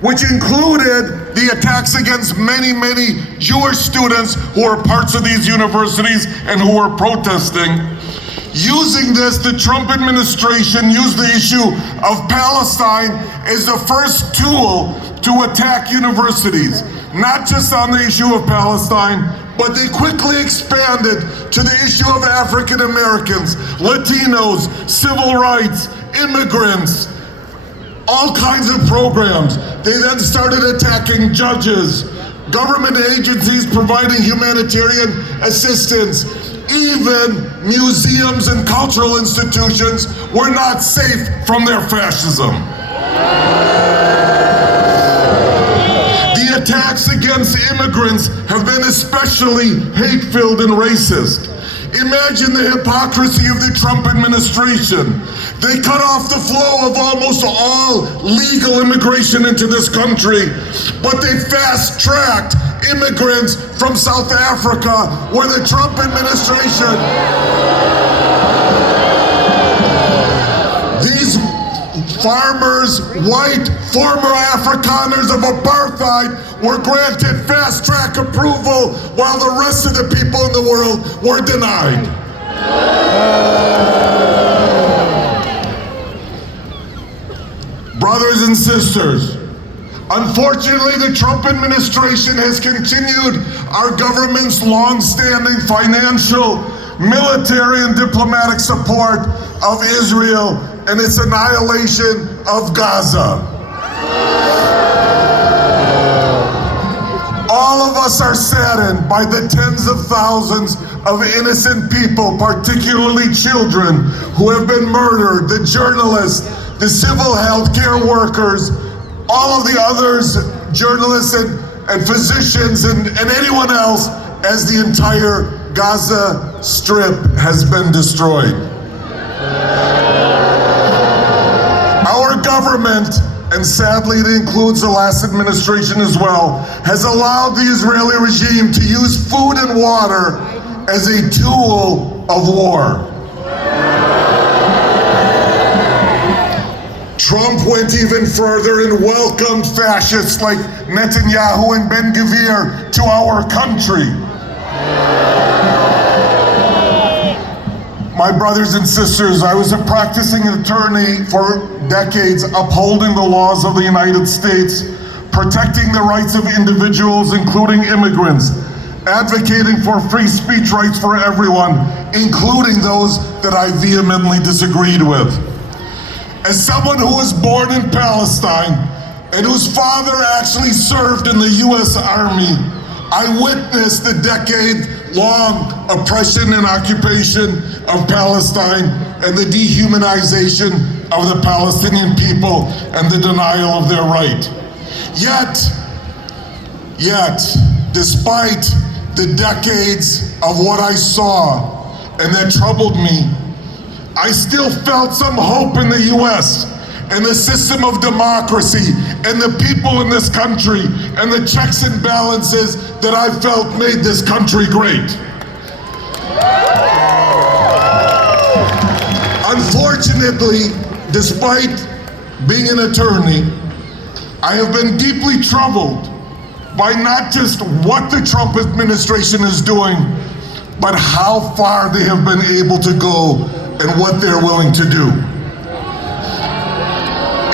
which included the attacks against many, many Jewish students who are parts of these universities and who were protesting. Using this, the Trump administration used the issue of Palestine as the first tool to attack universities, not just on the issue of Palestine, but they quickly expanded to the issue of African Americans, Latinos, civil rights, immigrants, all kinds of programs. They then started attacking judges, government agencies providing humanitarian assistance. Even museums and cultural institutions were not safe from their fascism. The attacks against immigrants have been especially hate-filled and racist. Imagine the hypocrisy of the Trump administration. They cut off the flow of almost all legal immigration into this country, but they fast-tracked immigrants from South Africa, where the Trump administration, these farmers, white, former Afrikaners of apartheid, were granted fast-track approval while the rest of the people in the world were denied. Brothers and sisters, unfortunately, the Trump administration has continued our government's long-standing financial, military, and diplomatic support of Israel and its annihilation of Gaza. All of us are saddened by the tens of thousands of innocent people, particularly children, who have been murdered, the journalists, the civil health care workers, all of the others, journalists and physicians and anyone else, as the entire Gaza Strip has been destroyed. Our government, and sadly it includes the last administration as well, has allowed the Israeli regime to use food and water as a tool of war. Trump went even further and welcomed fascists like Netanyahu and Ben-Gvir to our country. My brothers and sisters, I was a practicing attorney for decades, upholding the laws of the United States, protecting the rights of individuals, including immigrants, advocating for free speech rights for everyone, including those that I vehemently disagreed with. As someone who was born in Palestine and whose father actually served in the US Army, I witnessed the decade-long oppression and occupation of Palestine and the dehumanization of the Palestinian people and the denial of their right. Yet, despite the decades of what I saw and that troubled me, I still felt some hope in the US and the system of democracy and the people in this country and the checks and balances that I felt made this country great. Unfortunately, despite being an attorney, I have been deeply troubled by not just what the Trump administration is doing, but how far they have been able to go and what they're willing to do.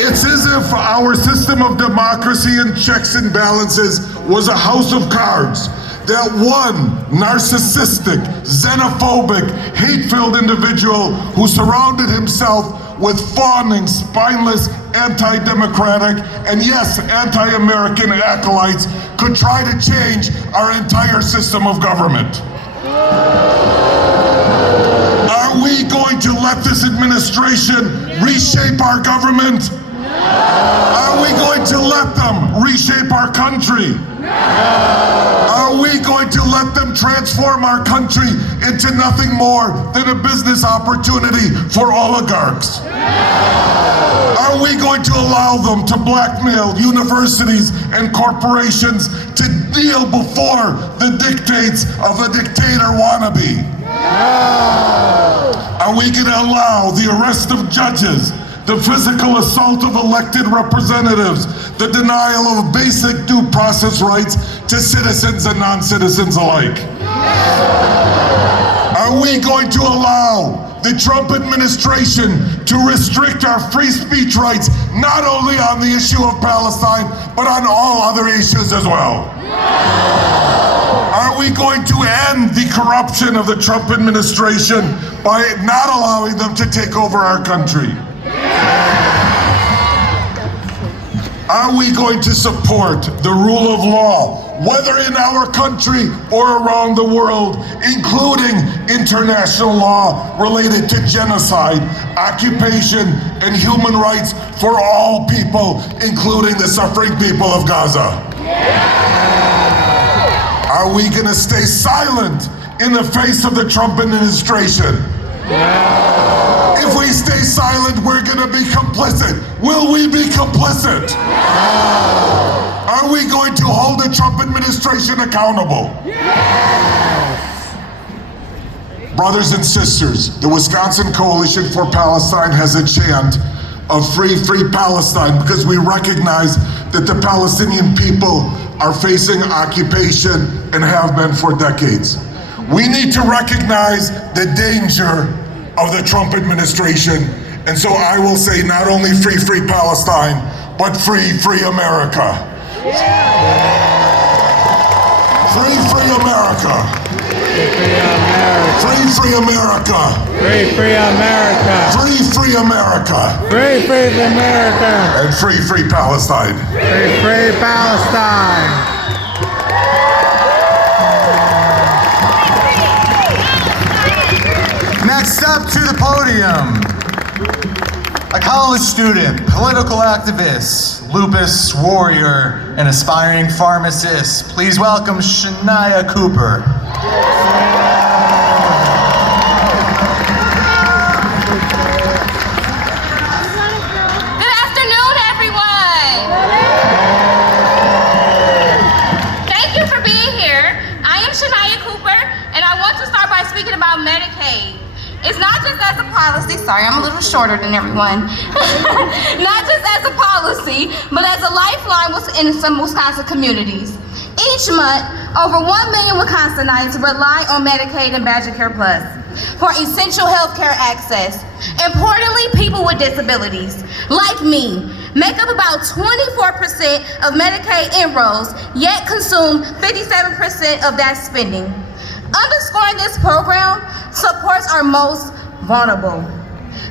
It's as if our system of democracy and checks and balances was a house of cards that one narcissistic, xenophobic, hate-filled individual who surrounded himself with fawning, spineless, anti-democratic, and yes, anti-American acolytes could try to change our entire system of government. Are we going to let this administration reshape our government? Are we going to let them reshape our country? Are we going to let them transform our country into nothing more than a business opportunity for oligarchs? Are we going to allow them to blackmail universities and corporations to kneel before the dictates of a dictator wannabe? Are we going to allow the arrest of judges, the physical assault of elected representatives, the denial of basic due process rights to citizens and non-citizens alike? Are we going to allow the Trump administration to restrict our free speech rights, not only on the issue of Palestine, but on all other issues as well? Are we going to end the corruption of the Trump administration by not allowing them to take over our country? Are we going to support the rule of law, whether in our country or around the world, including international law related to genocide, occupation, and human rights for all people, including the suffering people of Gaza? Are we going to stay silent in the face of the Trump administration? If we stay silent, we're going to be complicit. Will we be complicit? Are Are we going to hold the Trump administration accountable? Brothers and sisters, the Wisconsin Coalition for Palestine has a chant of free, free Palestine because we recognize that the Palestinian people are facing occupation and have been for decades. We need to recognize the danger of the Trump administration, and so I will say not only free, free Palestine, but free, free America. Free, free America. Free, free America. Free, free America. Free, free America. Free, free America. And free, free Palestine. Free, free Palestine. Next up to the podium, a college student, political activist, lupus warrior, and aspiring pharmacist. Please welcome Shania Cooper. Good afternoon, everyone. Thank you for being here. I am Shania Cooper, and I want to start by speaking about Medicaid. It's not just as a policy, sorry, I'm a little shorter than everyone. Not just as a policy, but as a lifeline in some Wisconsin communities. Each month, over 1 million Wisconsinites rely on Medicaid and Badger Care Plus for essential health care access. Importantly, people with disabilities, like me, make up about 24% of Medicaid enrolls, yet consume 57% of that spending. Underscoring this program supports our most vulnerable.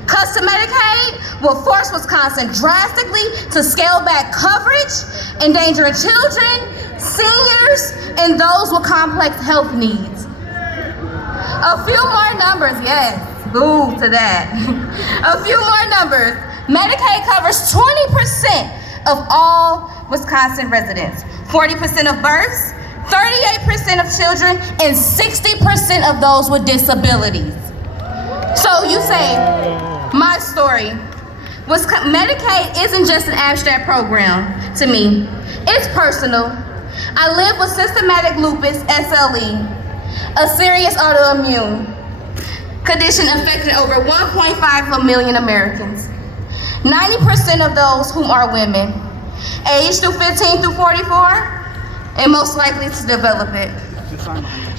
Custom Medicaid will force Wisconsin drastically to scale back coverage, endangering children, seniors, and those with complex health needs. A few more numbers, yes, boo to that. A few more numbers. Medicaid covers 20% of all Wisconsin residents, 40% of births, 38% of children, and 60% of those with disabilities. So you say, my story. Medicaid isn't just an abstract program to me. It's personal. I live with systematic lupus, SLE, a serious autoimmune condition affecting over 1.5 million Americans. 90% of those whom are women, aged 15 through 44, and most likely to develop it.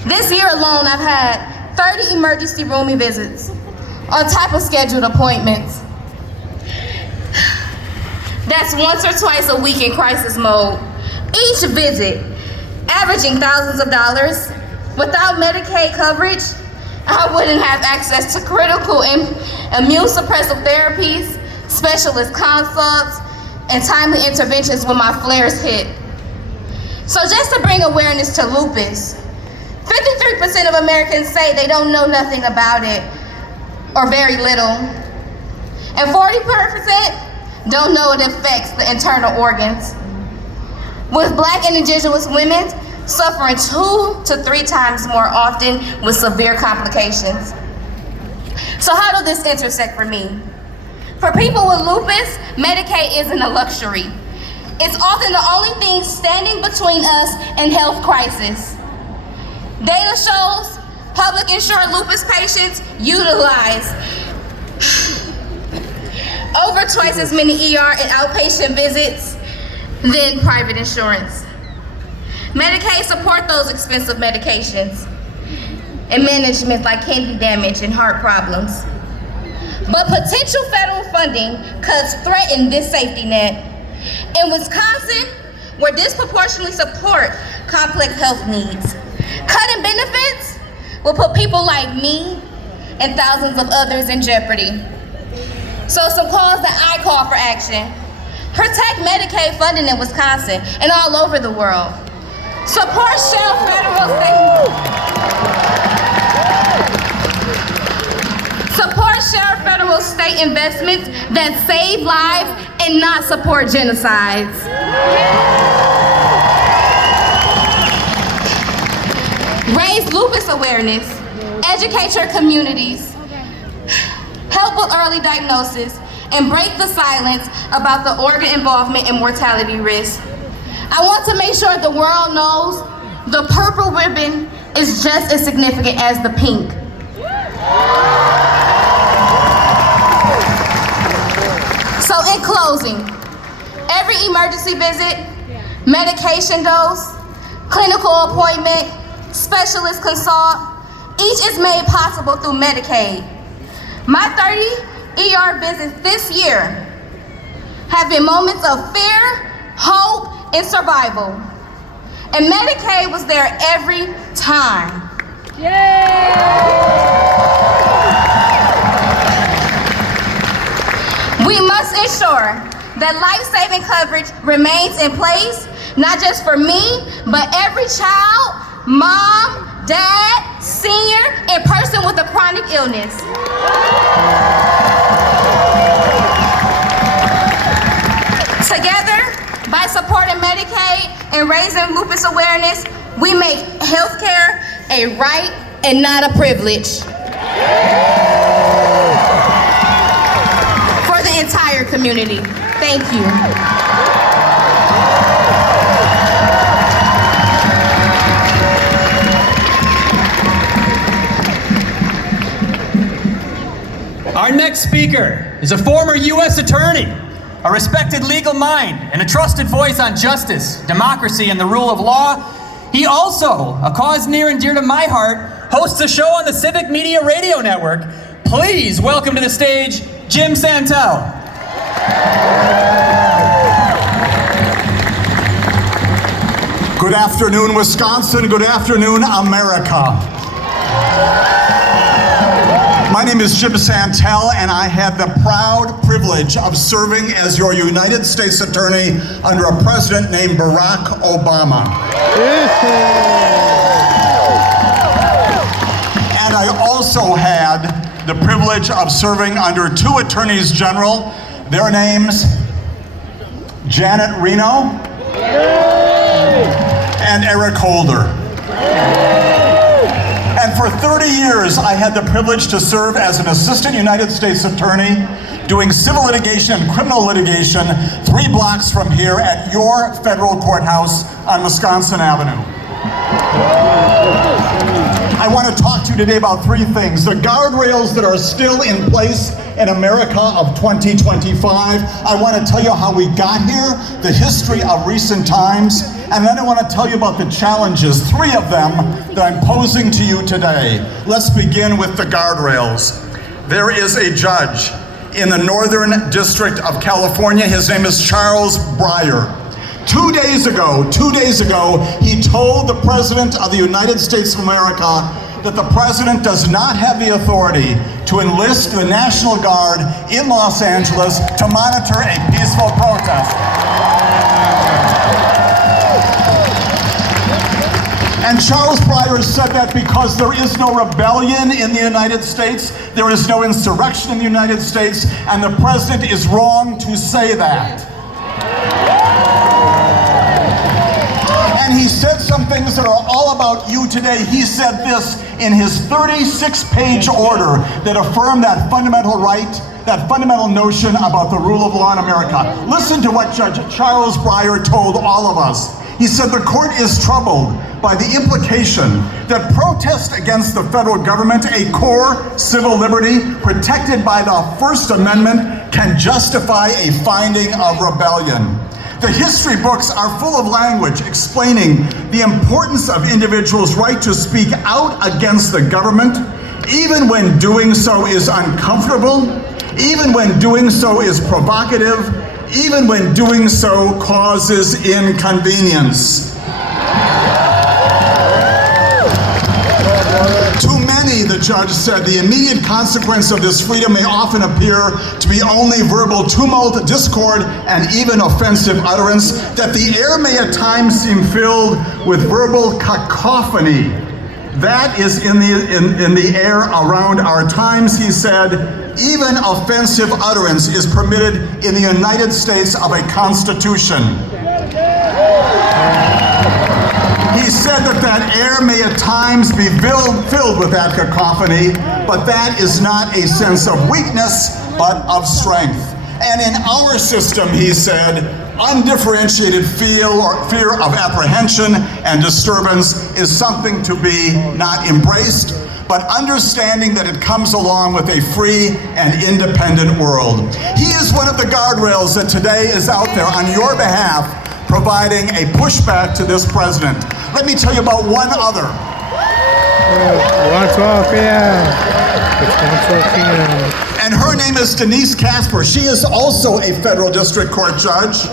This year alone, I've had 30 emergency room visits on top of scheduled appointments. That's once or twice a week in crisis mode. Each visit, averaging thousands of dollars. Without Medicaid coverage, I wouldn't have access to critical immune suppressive therapies, specialist consults, and timely interventions when my flares hit. So just to bring awareness to lupus, 53% of Americans say they don't know nothing about it, or very little. And 40% don't know it affects the internal organs. With Black and Indigenous women suffering 2 to 3 times more often with severe complications. So how does this intersect for me? For people with lupus, Medicaid isn't a luxury. It's often the only thing standing between us and health crisis. Data shows public insured lupus patients utilize over twice as many ER and outpatient visits than private insurance. Medicaid support those expensive medications and management like kidney damage and heart problems. But potential federal funding cuts threaten this safety net. In Wisconsin, we're disproportionately support complex health needs. Cutting benefits will put people like me and thousands of others in jeopardy. So some calls that I call for action. Protect Medicaid funding in Wisconsin and all over the world. Support shared federal state investments that save lives and not support genocides. Raise lupus awareness, educate your communities, help with early diagnosis, and break the silence about the organ involvement and mortality risk. I want to make sure the world knows the purple ribbon is just as significant as the pink. So in closing, every emergency visit, medication dose, clinical appointment, specialist consult, each is made possible through Medicaid. My 30 ER visits this year have been moments of fear, hope, and survival. And Medicaid was there every time. We must ensure that life-saving coverage remains in place, not just for me, but every child, mom, dad, senior, and person with a chronic illness. Together, by supporting Medicaid and raising lupus awareness, we make healthcare a right and not a privilege. For the entire community. Thank you. Our next speaker is a former U.S. attorney, a respected legal mind, and a trusted voice on justice, democracy, and the rule of law. He also, a cause near and dear to my heart, hosts a show on the Civic Media Radio Network. Please welcome to the stage, Jim Santel. Good afternoon, Wisconsin. Good afternoon, America. My name is Jim Santel, and I had the proud privilege of serving as your United States Attorney under a president named Barack Obama. And I also had the privilege of serving under two attorneys general. Their names, Janet Reno and Eric Holder. And for 30 years, I had the privilege to serve as an assistant United States attorney doing civil litigation and criminal litigation 3 blocks from here at your federal courthouse on Wisconsin Avenue. I want to talk to you today about 3 things. The guardrails that are still in place in America of 2025. I want to tell you how we got here, the history of recent times, and then I want to tell you about the challenges, 3 of them, that I'm posing to you today. Let's begin with the guardrails. There is a judge in the Northern District of California. His name is Charles Breyer. 2 days ago, he told the President of the United States of America that the President does not have the authority to enlist the National Guard in Los Angeles to monitor a peaceful protest. And Charles Breyer said that because there is no rebellion in the United States, there is no insurrection in the United States, and the President is wrong to say that. And he said some things that are all about you today. He said this in his 36-page order that affirmed that fundamental right, that fundamental notion about the rule of law in America. Listen to what Judge Charles Breyer told all of us. He said the court is troubled by the implication that protest against the federal government, a core civil liberty protected by the First Amendment, can justify a finding of rebellion. The history books are full of language explaining the importance of individuals' right to speak out against the government, even when doing so is uncomfortable, even when doing so is provocative, even when doing so causes inconvenience. To many, the judge said, the immediate consequence of this freedom may often appear to be only verbal tumult, discord, and even offensive utterance, that the air may at times seem filled with verbal cacophony. That is in the air around our times, he said. Even offensive utterance is permitted in the United States of a Constitution. He said that air may at times be filled with that cacophony, but that is not a sense of weakness, but of strength. And in our system, he said, undifferentiated fear of apprehension and disturbance is something to be not embraced, but understanding that it comes along with a free and independent world. He is one of the guardrails that today is out there on your behalf, providing a pushback to this president. Let me tell you about one other. 1:12 p.m. It's 1:12 p.m. And her name is Denise Casper. She is also a federal district court judge.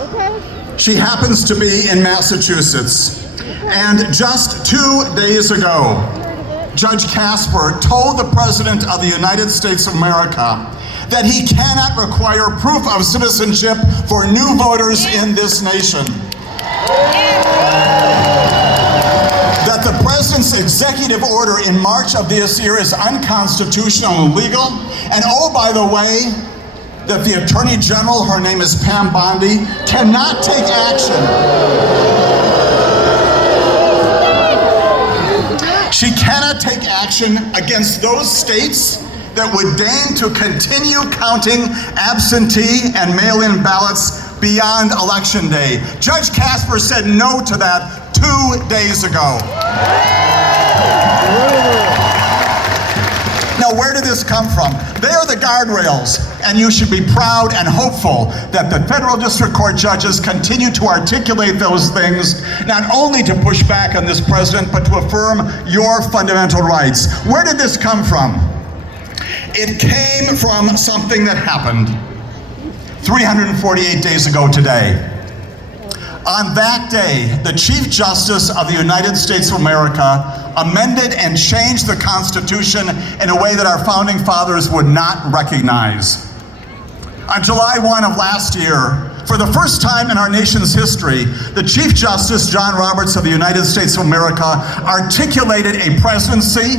She happens to be in Massachusetts. And just 2 days ago, Judge Casper told the President of the United States of America that he cannot require proof of citizenship for new voters in this nation. That the President's executive order in March of this year is unconstitutional and illegal. And oh, by the way, that the Attorney General, her name is Pam Bondi, cannot take action. She cannot take action against those states that would deign to continue counting absentee and mail-in ballots beyond Election Day. Judge Casper said no to that 2 days ago. Now, where did this come from? They are the guardrails, and you should be proud and hopeful that the federal district court judges continue to articulate those things, not only to push back on this president, but to affirm your fundamental rights. Where did this come from? It came from something that happened 348 days ago today. On that day, the Chief Justice of the United States of America amended and changed the Constitution in a way that our founding fathers would not recognize. On July 1 of last year, for the first time in our nation's history, the Chief Justice, John Roberts of the United States of America, articulated a presidency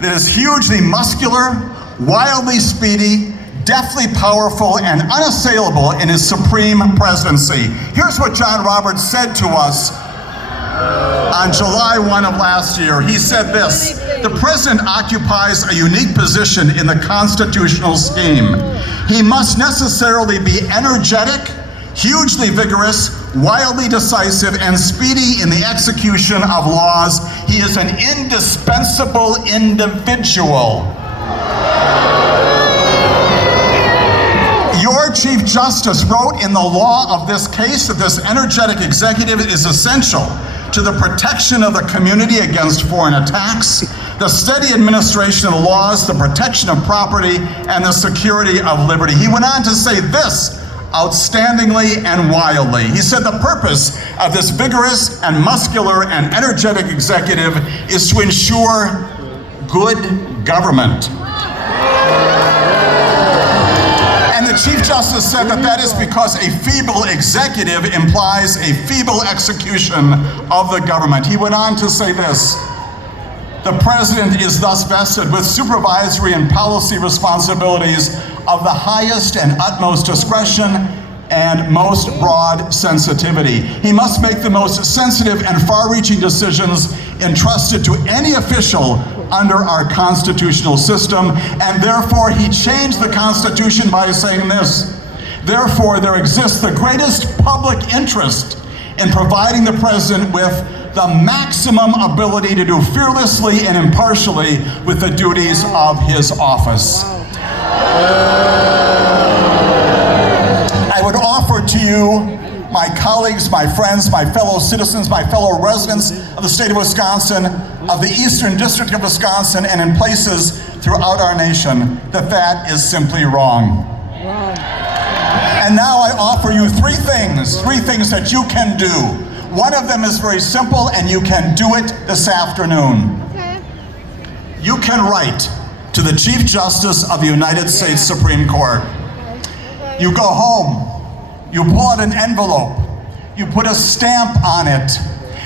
that is hugely muscular, wildly speedy, deftly powerful, and unassailable in his supreme presidency. Here's what John Roberts said to us on July 1 of last year. He said this: the president occupies a unique position in the constitutional scheme. He must necessarily be energetic, hugely vigorous, wildly decisive, and speedy in the execution of laws. He is an indispensable individual. Your Chief Justice wrote in the law of this case that this energetic executive is essential to the protection of the community against foreign attacks, the steady administration of the laws, the protection of property, and the security of liberty. He went on to say this outstandingly and wildly. He said the purpose of this vigorous and muscular and energetic executive is to ensure good government. The Chief Justice said that that is because a feeble executive implies a feeble execution of the government. He went on to say this: the president is thus vested with supervisory and policy responsibilities of the highest and utmost discretion and most broad sensitivity. He must make the most sensitive and far-reaching decisions entrusted to any official under our constitutional system, and therefore he changed the Constitution by saying this: therefore there exists the greatest public interest in providing the president with the maximum ability to do fearlessly and impartially with the duties of his office. I would offer to you, my colleagues, my friends, my fellow citizens, my fellow residents of the state of Wisconsin, of the Eastern District of Wisconsin, and in places throughout our nation, that that is simply wrong. And now I offer you three things that you can do. One of them is very simple, and you can do it this afternoon. You can write to the Chief Justice of the United States Supreme Court. You go home, you pull out an envelope, you put a stamp on it,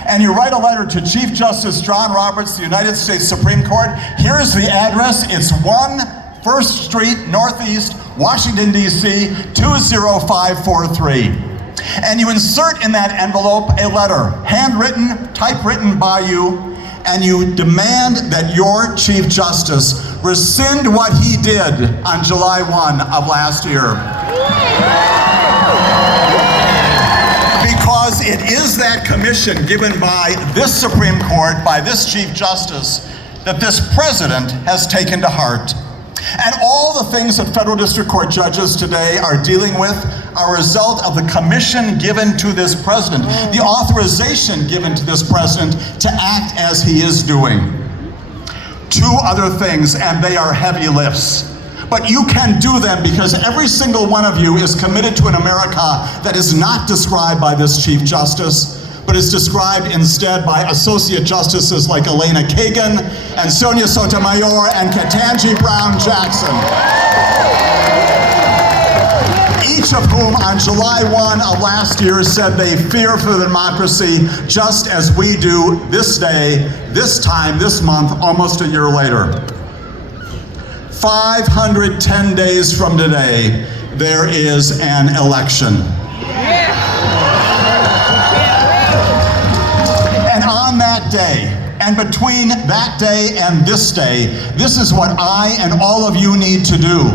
and you write a letter to Chief Justice John Roberts of the United States Supreme Court. Here's the address. It's 1 First Street, Northeast, Washington, D.C., 20543. And you insert in that envelope a letter, handwritten, typewritten by you, and you demand that your Chief Justice rescind what he did on July 1 of last year. Because it is that commission given by this Supreme Court, by this Chief Justice, that this president has taken to heart. And all the things that federal district court judges today are dealing with are a result of the commission given to this president, the authorization given to this president to act as he is doing. Two other things, and they are heavy lifts. But you can do them because every single one of you is committed to an America that is not described by this Chief Justice, but is described instead by Associate Justices like Elena Kagan and Sonia Sotomayor and Ketanji Brown Jackson. Each of whom on July 1 of last year said they fear for democracy just as we do this day, this time, this month, almost a year later. 510 days from today, there is an election. And on that day, and between that day and this day, this is what I and all of you need to do.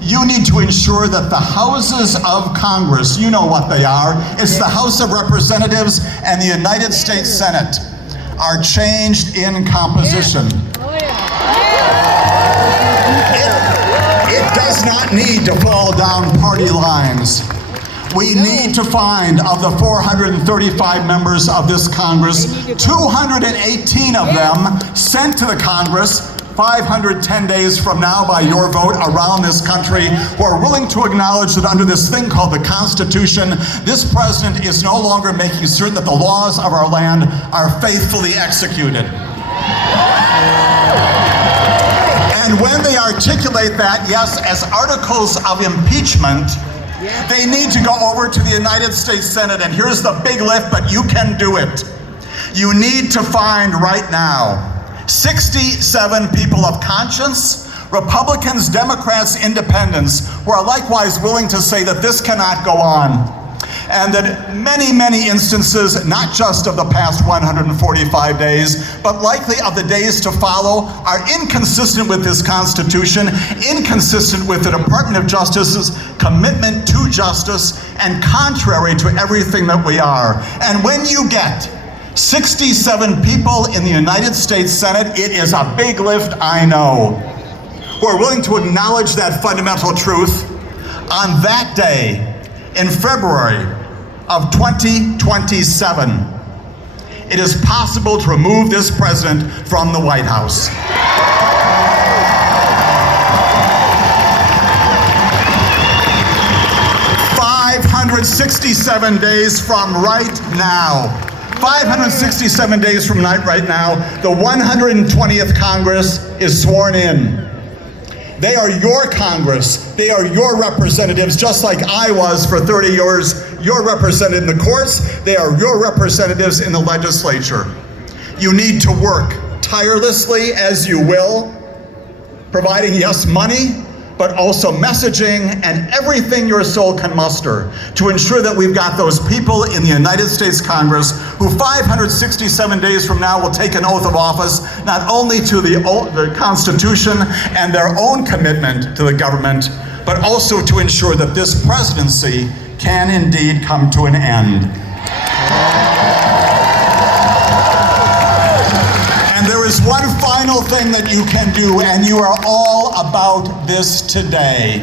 You need to ensure that the houses of Congress, you know what they are, it's the House of Representatives and the United States Senate, are changed in composition. It does not need to fall down party lines. We need to find, of the 435 members of this Congress, 218 of them sent to the Congress 510 days from now by your vote around this country, who are willing to acknowledge that under this thing called the Constitution, this president is no longer making certain that the laws of our land are faithfully executed. And when they articulate that, yes, as articles of impeachment, they need to go over to the United States Senate, and here's the big lift, but you can do it. You need to find right now 67 people of conscience, Republicans, Democrats, Independents, who are likewise willing to say that this cannot go on. And that many, many instances, not just of the past 145 days, but likely of the days to follow, are inconsistent with this Constitution, inconsistent with the Department of Justice's commitment to justice, and contrary to everything that we are. And when you get 67 people in the United States Senate, it is a big lift, I know, who are willing to acknowledge that fundamental truth. On that day, in February of 2027, it is possible to remove this president from the White House. 567 days from right now. 567 days from right now, the 120th Congress is sworn in. They are your Congress. They are your representatives, just like I was for 30 years. You're represented in the courts. They are your representatives in the legislature. You need to work tirelessly, as you will, providing, yes, money, but also messaging and everything your soul can muster to ensure that we've got those people in the United States Congress who 567 days from now will take an oath of office, not only to the Constitution and their own commitment to the government, but also to ensure that this presidency can indeed come to an end. And there is one final thing that you can do, and you are all about this today.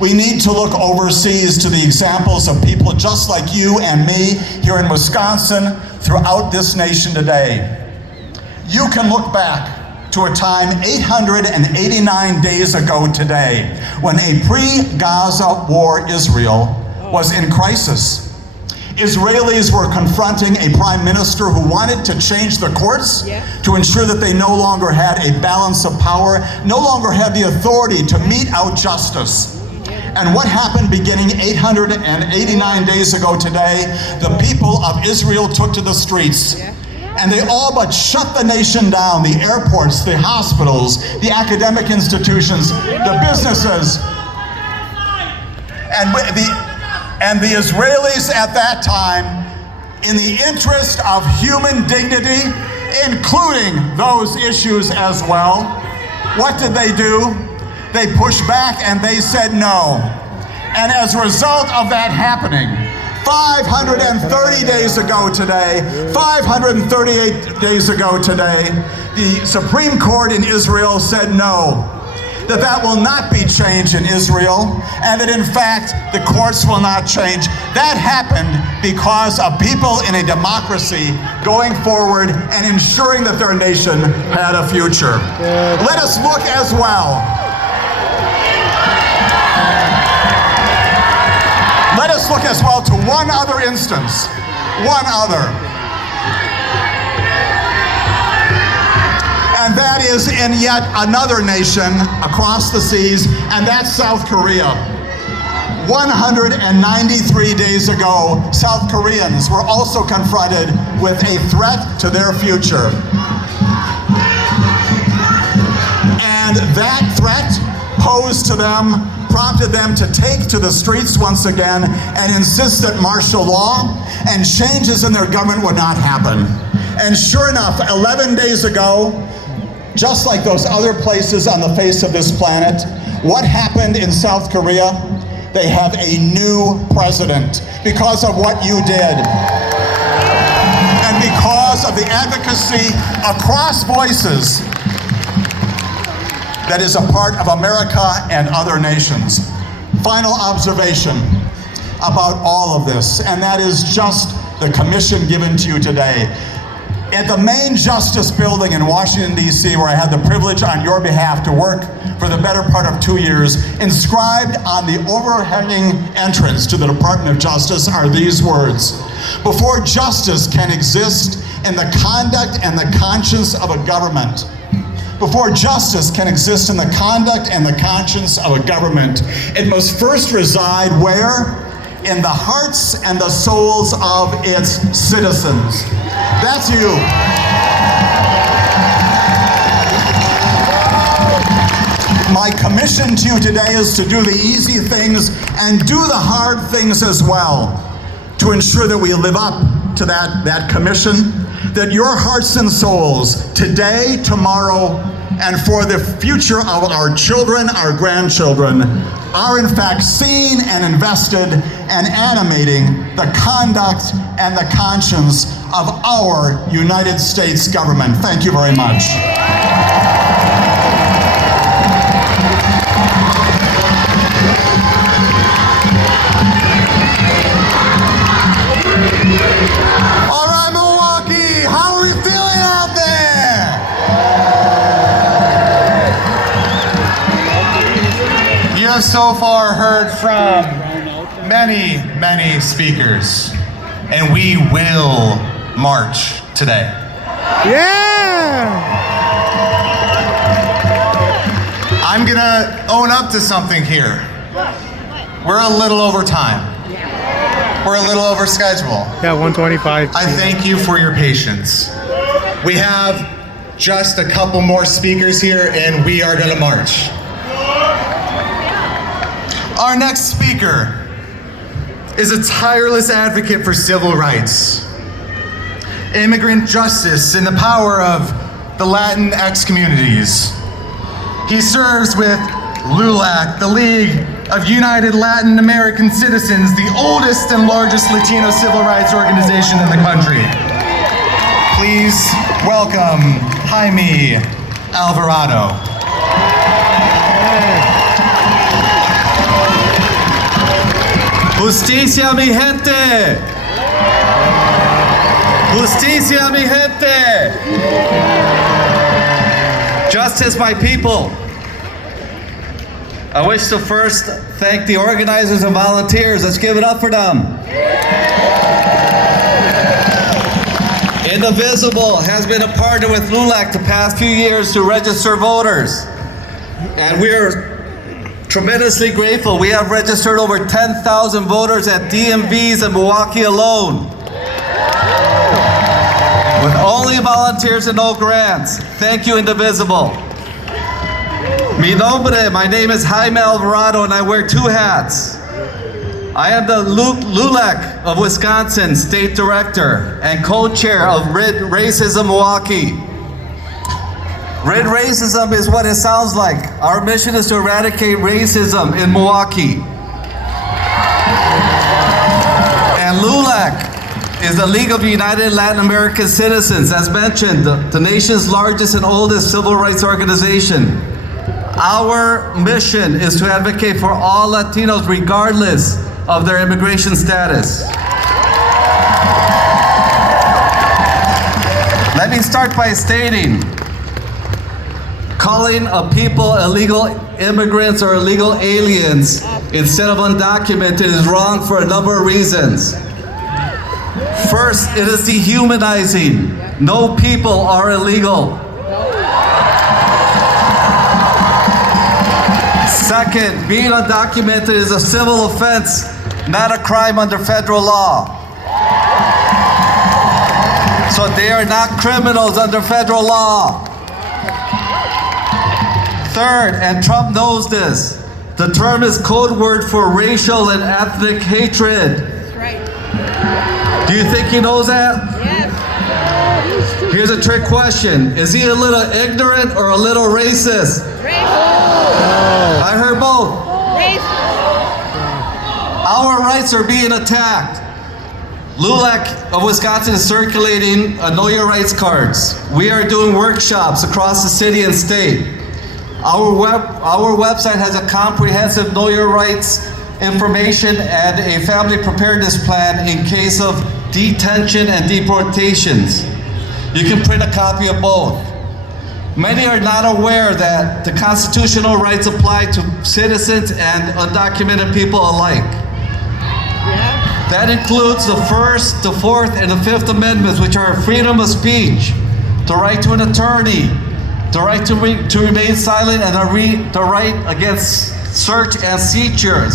We need to look overseas to the examples of people just like you and me here in Wisconsin, throughout this nation today. You can look back to a time 889 days ago today, when a pre-Gaza war Israel was in crisis. Israelis were confronting a prime minister who wanted to change the courts to ensure that they no longer had a balance of power, no longer had the authority to mete out justice. And what happened beginning 889 days ago today? The people of Israel took to the streets, and they all but shut the nation down, the airports, the hospitals, the academic institutions, the businesses. And the Israelis at that time, in the interest of human dignity, including those issues as well, what did they do? They pushed back and they said no. And as a result of that happening, 530 days ago today, 538 days ago today, the Supreme Court in Israel said no, that will not be changed in Israel, and that in fact the courts will not change. That happened because of people in a democracy going forward and ensuring that their nation had a future. Let us look as well. Let us look as well to one other instance, one other. And that is in yet another nation across the seas, and that's South Korea. 193 days ago, South Koreans were also confronted with a threat to their future. And that threat posed to them prompted them to take to the streets once again and insist that martial law and changes in their government would not happen. And sure enough, 11 days ago, just like those other places on the face of this planet, what happened in South Korea? They have a new president because of what you did. And because of the advocacy across voices that is a part of America and other nations. Final observation about all of this, and that is just the commission given to you today. At the main Justice Building in Washington, D.C., where I had the privilege on your behalf to work for the better part of 2 years, inscribed on the overhanging entrance to the Department of Justice are these words: before justice can exist in the conduct and the conscience of a government, before justice can exist in the conduct and the conscience of a government, it must first reside where? In the hearts and the souls of its citizens. That's you. My commission to you today is to do the easy things and do the hard things as well, to ensure that we live up to that commission, that your hearts and souls today, tomorrow, and for the future of our children, our grandchildren, are in fact seen and invested and animating the conduct and the conscience of our United States government. Thank you very much. All right, Milwaukee, how are we feeling out there? You have so far heard from many, many speakers, and we will march today. Yeah! I'm gonna own up to something here. We're a little over time. We're a little over schedule. Yeah, 125. I thank you for your patience. We have just a couple more speakers here, and we are gonna march. Our next speaker is a tireless advocate for civil rights, immigrant justice, and the power of the Latinx communities. He serves with LULAC, the League of United Latin American Citizens, the oldest and largest Latino civil rights organization in the country. Please welcome Jaime Alvarado. Justicia, mi gente! Justicia, mi gente! Justice, my people! I wish to first thank the organizers and volunteers. Let's give it up for them. Indivisible has been a partner with LULAC the past few years to register voters. And we're tremendously grateful. We have registered over 10,000 voters at DMVs in Milwaukee alone. With only volunteers and no grants. Thank you, Indivisible. My name is Jaime Alvarado, and I wear two hats. I am the LULAC of Wisconsin State Director and co-chair of Rid Racism Milwaukee. Rid Racism is what it sounds like. Our mission is to eradicate racism in Milwaukee. LULAC is the League of United Latin American Citizens, as mentioned, the nation's largest and oldest civil rights organization. Our mission is to advocate for all Latinos regardless of their immigration status. Let me start by stating, calling a people illegal immigrants or illegal aliens instead of undocumented is wrong for a number of reasons. First, it is dehumanizing. No people are illegal. Second, being undocumented is a civil offense, not a crime under federal law. So they are not criminals under federal law. Third, and Trump knows this, the term is code word for racial and ethnic hatred. That's right. Do you think he knows that? Yes. Here's a trick question. Is he a little ignorant or a little racist? I heard both. Our rights are being attacked. LULAC of Wisconsin is circulating Know Your Rights cards. We are doing workshops across the city and state. Our website has a comprehensive Know Your Rights information and a family preparedness plan in case of detention and deportations. You can print a copy of both. Many are not aware that the constitutional rights apply to citizens and undocumented people alike. That includes the First, the Fourth, and the Fifth Amendments, which are freedom of speech, the right to an attorney, the right to remain silent, and the right against search and seizures.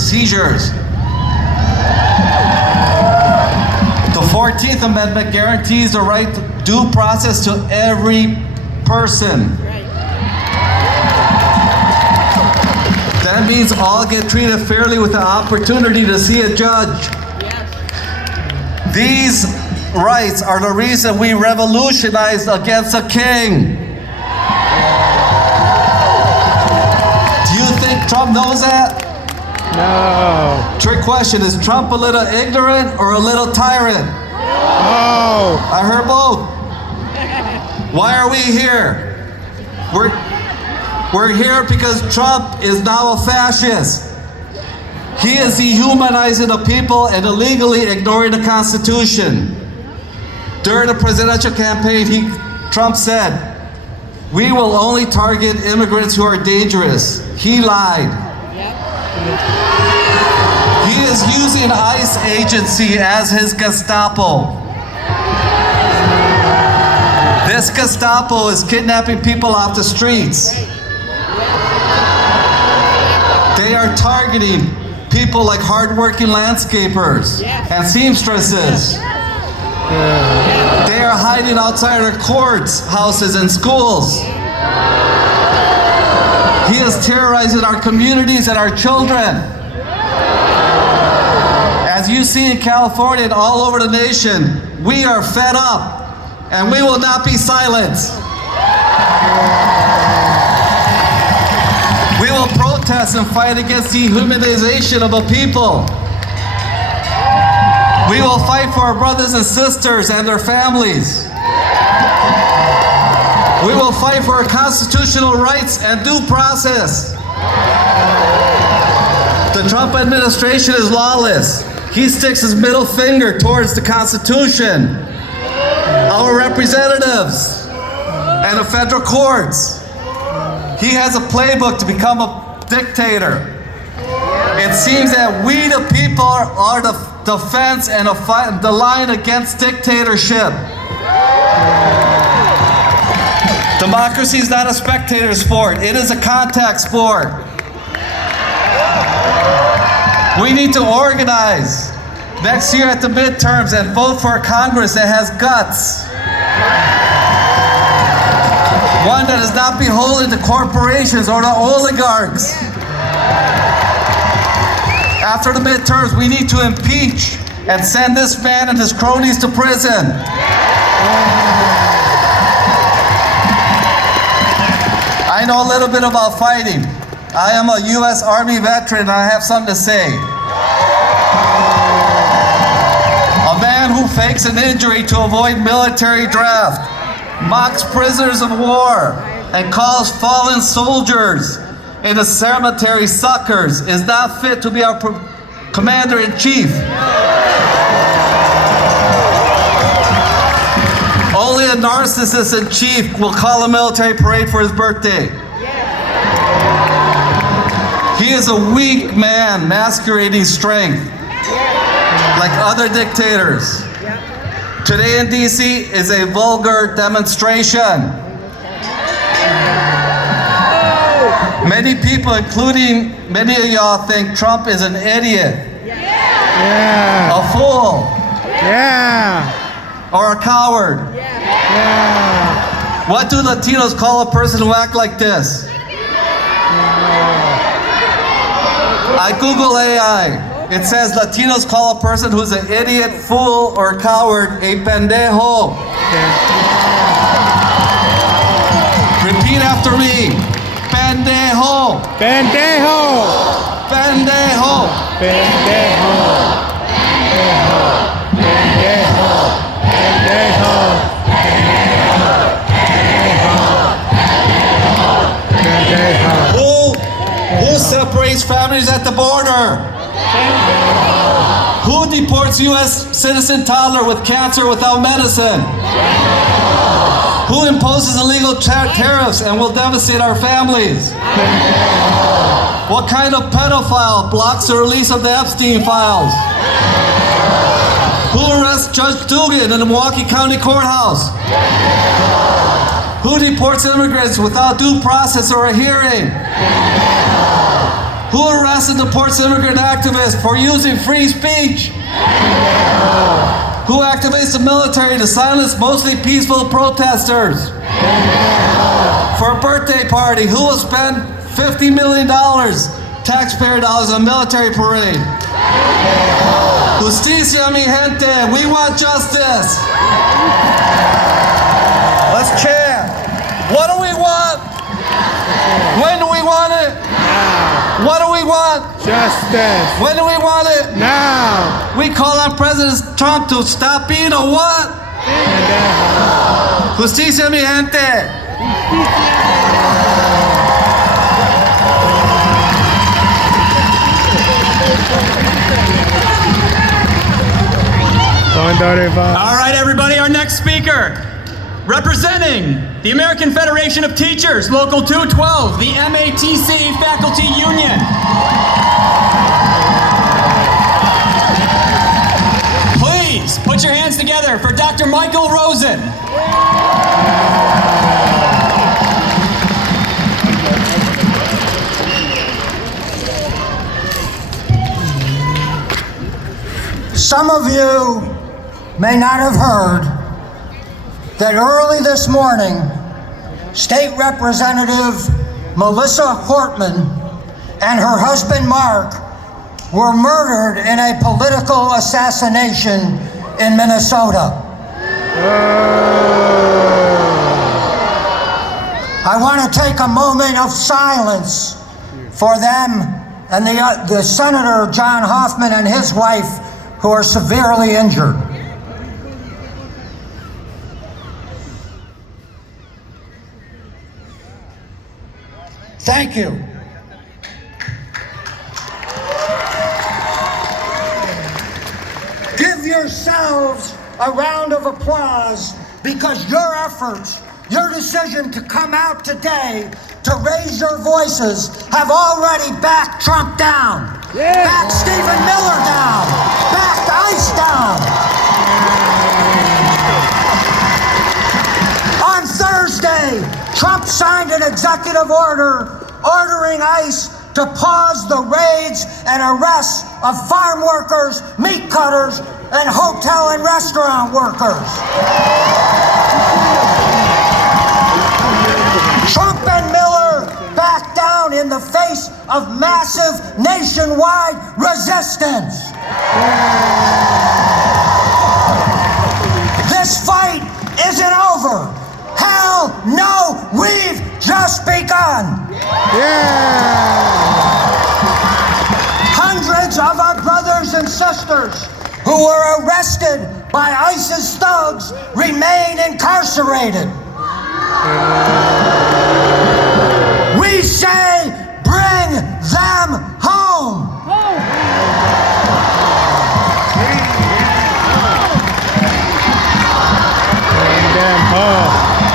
The 14th Amendment guarantees the right to due process to every person. That means all get treated fairly with the opportunity to see a judge. These rights are the reason we revolutionized against a king. Do you think Trump knows that? No. Trick question, is Trump a little ignorant or a little tyrant? No. I heard both. Why are we here? We're here because Trump is now a fascist. He is dehumanizing the people and illegally ignoring the Constitution. During the presidential campaign, Trump said, "We will only target immigrants who are dangerous." He lied. He is using ICE agency as his Gestapo. This Gestapo is kidnapping people off the streets. They are targeting people like hardworking landscapers and seamstresses. They are hiding outside our courts, houses, and schools. He is terrorizing our communities and our children. As you see in California and all over the nation, we are fed up and we will not be silenced. We will protest and fight against dehumanization of a people. We will fight for our brothers and sisters and their families. We will fight for our constitutional rights and due process. The Trump administration is lawless. He sticks his middle finger towards the Constitution, our representatives, and the federal courts. He has a playbook to become a dictator. It seems that we the people are the defense and the line against dictatorship. Democracy is not a spectator sport. It is a contact sport. We need to organize next year at the midterms and vote for a Congress that has guts. One that is not beholden to corporations or the oligarchs. After the midterms, we need to impeach and send this man and his cronies to prison. I know a little bit about fighting. I am a U.S. Army veteran and I have something to say. fakes an injury to avoid military draft, mocks prisoners of war, and calls fallen soldiers in the cemetery suckers is not fit to be our commander-in-chief. Only a narcissist in chief will call a military parade for his birthday. He is a weak man masquerading strength, like other dictators. Today in DC is a vulgar demonstration. Many people, including many of y'all, think Trump is an idiot, a fool, or a coward. What do Latinos call a person who acts like this? I Google AI. It says Latinos call a person who's an idiot, fool, or coward a pendejo. Repeat after me. Pendejo. Pendejo. Pendejo. Pendejo. Pendejo. Pendejo. Pendejo. Who separates families at the border? Who deports U.S. citizen toddler with cancer without medicine? Who imposes illegal tariffs and will devastate our families? What kind of pedophile blocks the release of the Epstein files? Who arrests Judge Dugan in the Milwaukee County Courthouse? Who deports immigrants without due process or a hearing? Who arrests and deports immigrant activists for using free speech? Who activates the military to silence mostly peaceful protesters? For a birthday party, who will spend $50 million, taxpayer dollars, on a military parade? Justicia, mi gente, we want justice. Let's chant. What do we want? When do we want it? What do we want? Justice. When do we want it? Now. We call on President Trump to stop being a what? Justicia, mi gente. All right, everybody, our next speaker. Representing the American Federation of Teachers, Local 212, the MATC Faculty Union. Please put your hands together for Dr. Michael Rosen. Some of you may not have heard that early this morning, State Representative Melissa Hortman and her husband Mark were murdered in a political assassination in Minnesota. I want to take a moment of silence for them and the Senator John Hoffman and his wife who are severely injured. Thank you. Give yourselves a round of applause because your efforts, your decision to come out today to raise your voices have already backed Trump down, backed Stephen Miller down, backed ICE down. On Thursday, Trump signed an executive order ordering ICE to pause the raids and arrests of farm workers, meat cutters, and hotel and restaurant workers. Trump and Miller backed down in the face of massive nationwide resistance. This fight isn't over. Hell no, we've just begun. Hundreds of our brothers and sisters who were arrested by ISIS thugs remain incarcerated. We say, bring them home.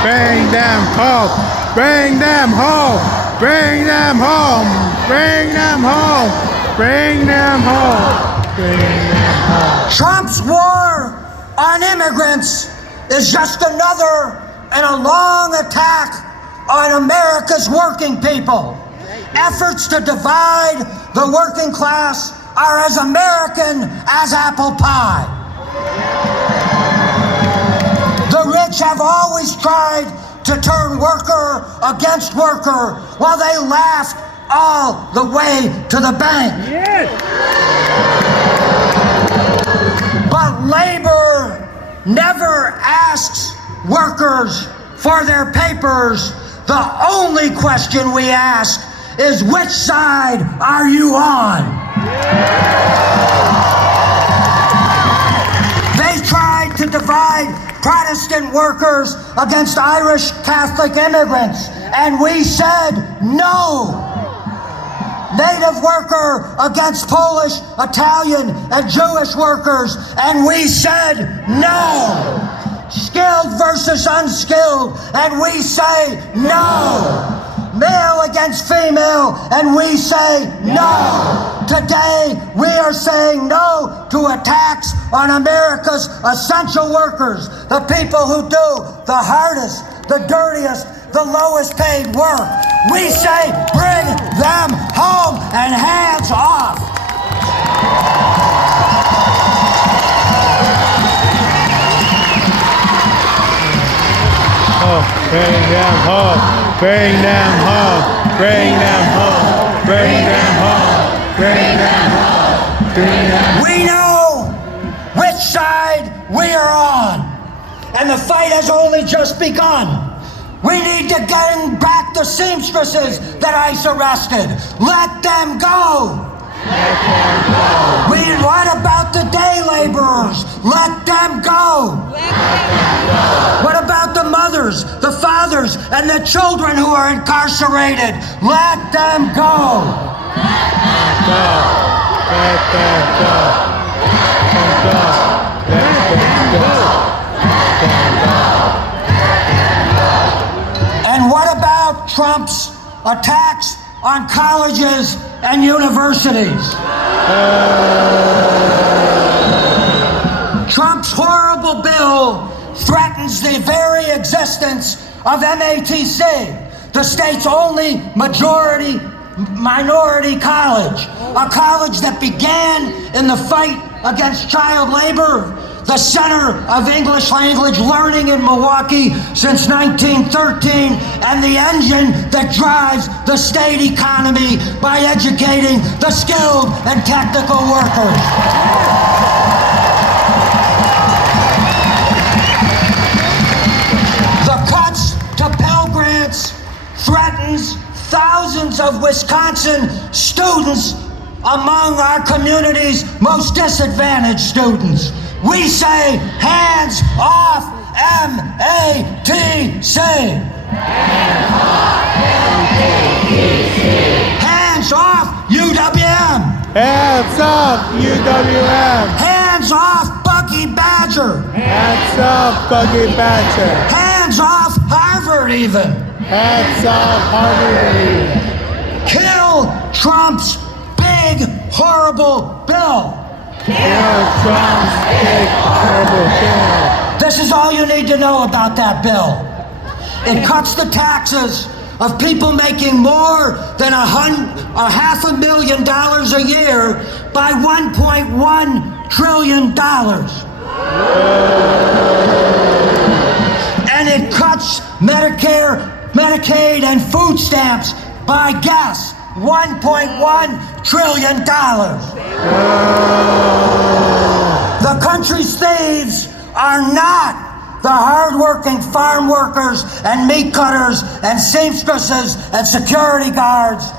Bring them home. Bring them home. Bring them home. Bring them home. Bring them home. Bring them home. Trump's war on immigrants is just another in a long attack on America's working people. Efforts to divide the working class are as American as apple pie. The rich have always tried to turn worker against worker while they laughed all the way to the bank. But labor never asks workers for their papers. The only question we ask is, which side are you on? They tried to divide Protestant workers against Irish Catholic immigrants, and we said no. Native worker against Polish, Italian, and Jewish workers, and we said no. Skilled versus unskilled, and we say no. Male against female, and we say no. Today, we are saying no to attacks on America's essential workers, the people who do the hardest, the dirtiest, the lowest paid work. We say, bring them home and hands off. Bring them home. Bring them home. Bring them home. Bring them home. Bring them home. Bring them home. We know which side we are on, and the fight has only just begun. We need to get back the seamstresses that ICE arrested. Let them go. What about the day laborers? Let them go. What about the mothers, the fathers, and the children who are incarcerated? Let them go. Let them go. And what about Trump's attacks on colleges and universities? Trump's horrible bill threatens the very existence of MATC, the state's only minority college, a college that began in the fight against child labor, the center of English language learning in Milwaukee since 1913, and the engine that drives the state economy by educating the skilled and technical workers. The cuts to Pell Grants threatens thousands of Wisconsin students among our community's most disadvantaged students. We say, hands off MATC. Hands off UWM. Hands off UWM. Hands off Bucky Badger. Hands off Bucky Badger. Hands off Harvard even. Hands off Harvard even. Kill Trump's big, horrible bill. Kill Trump's big, horrible bill. This is all you need to know about that bill. It cuts the taxes of people making more than $500,000 a year by $1.1 trillion. And it cuts Medicare, Medicaid, and food stamps by, guess, $1.1 trillion. The country's thieves are not the hard-working farm workers and meat cutters and seamstresses and security guards.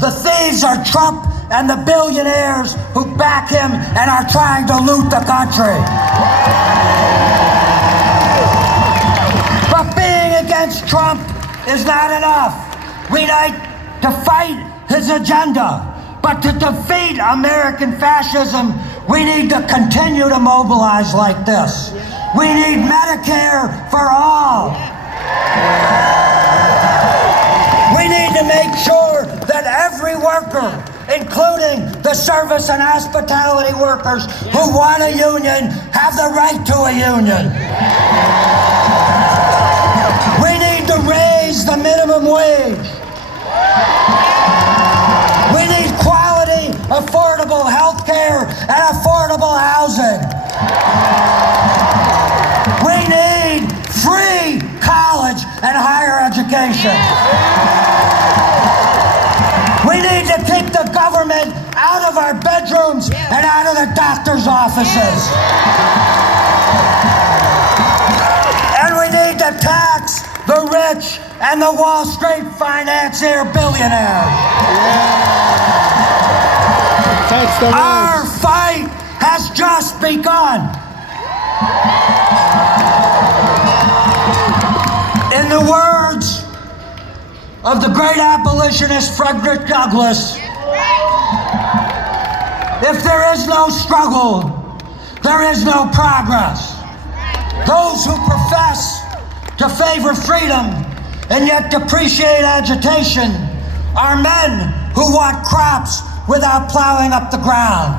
The thieves are Trump and the billionaires who back him and are trying to loot the country. But being against Trump is not enough. We need to fight his agenda. But to defeat American fascism, we need to continue to mobilize like this. We need Medicare for all. We need to make sure that every worker, including the service and hospitality workers who want a union, have the right to a union. We need to raise the minimum wage. We need quality, affordable health care and affordable housing. We need free college and higher education. We need to keep the government out of our bedrooms and out of the doctor's offices. And we need to tax the rich and the Wall Street financier billionaires. Our fight has just begun. In the words of the great abolitionist Frederick Douglass, if there is no struggle, there is no progress. Those who profess to favor freedom and yet depreciate agitation are men who want crops without plowing up the ground.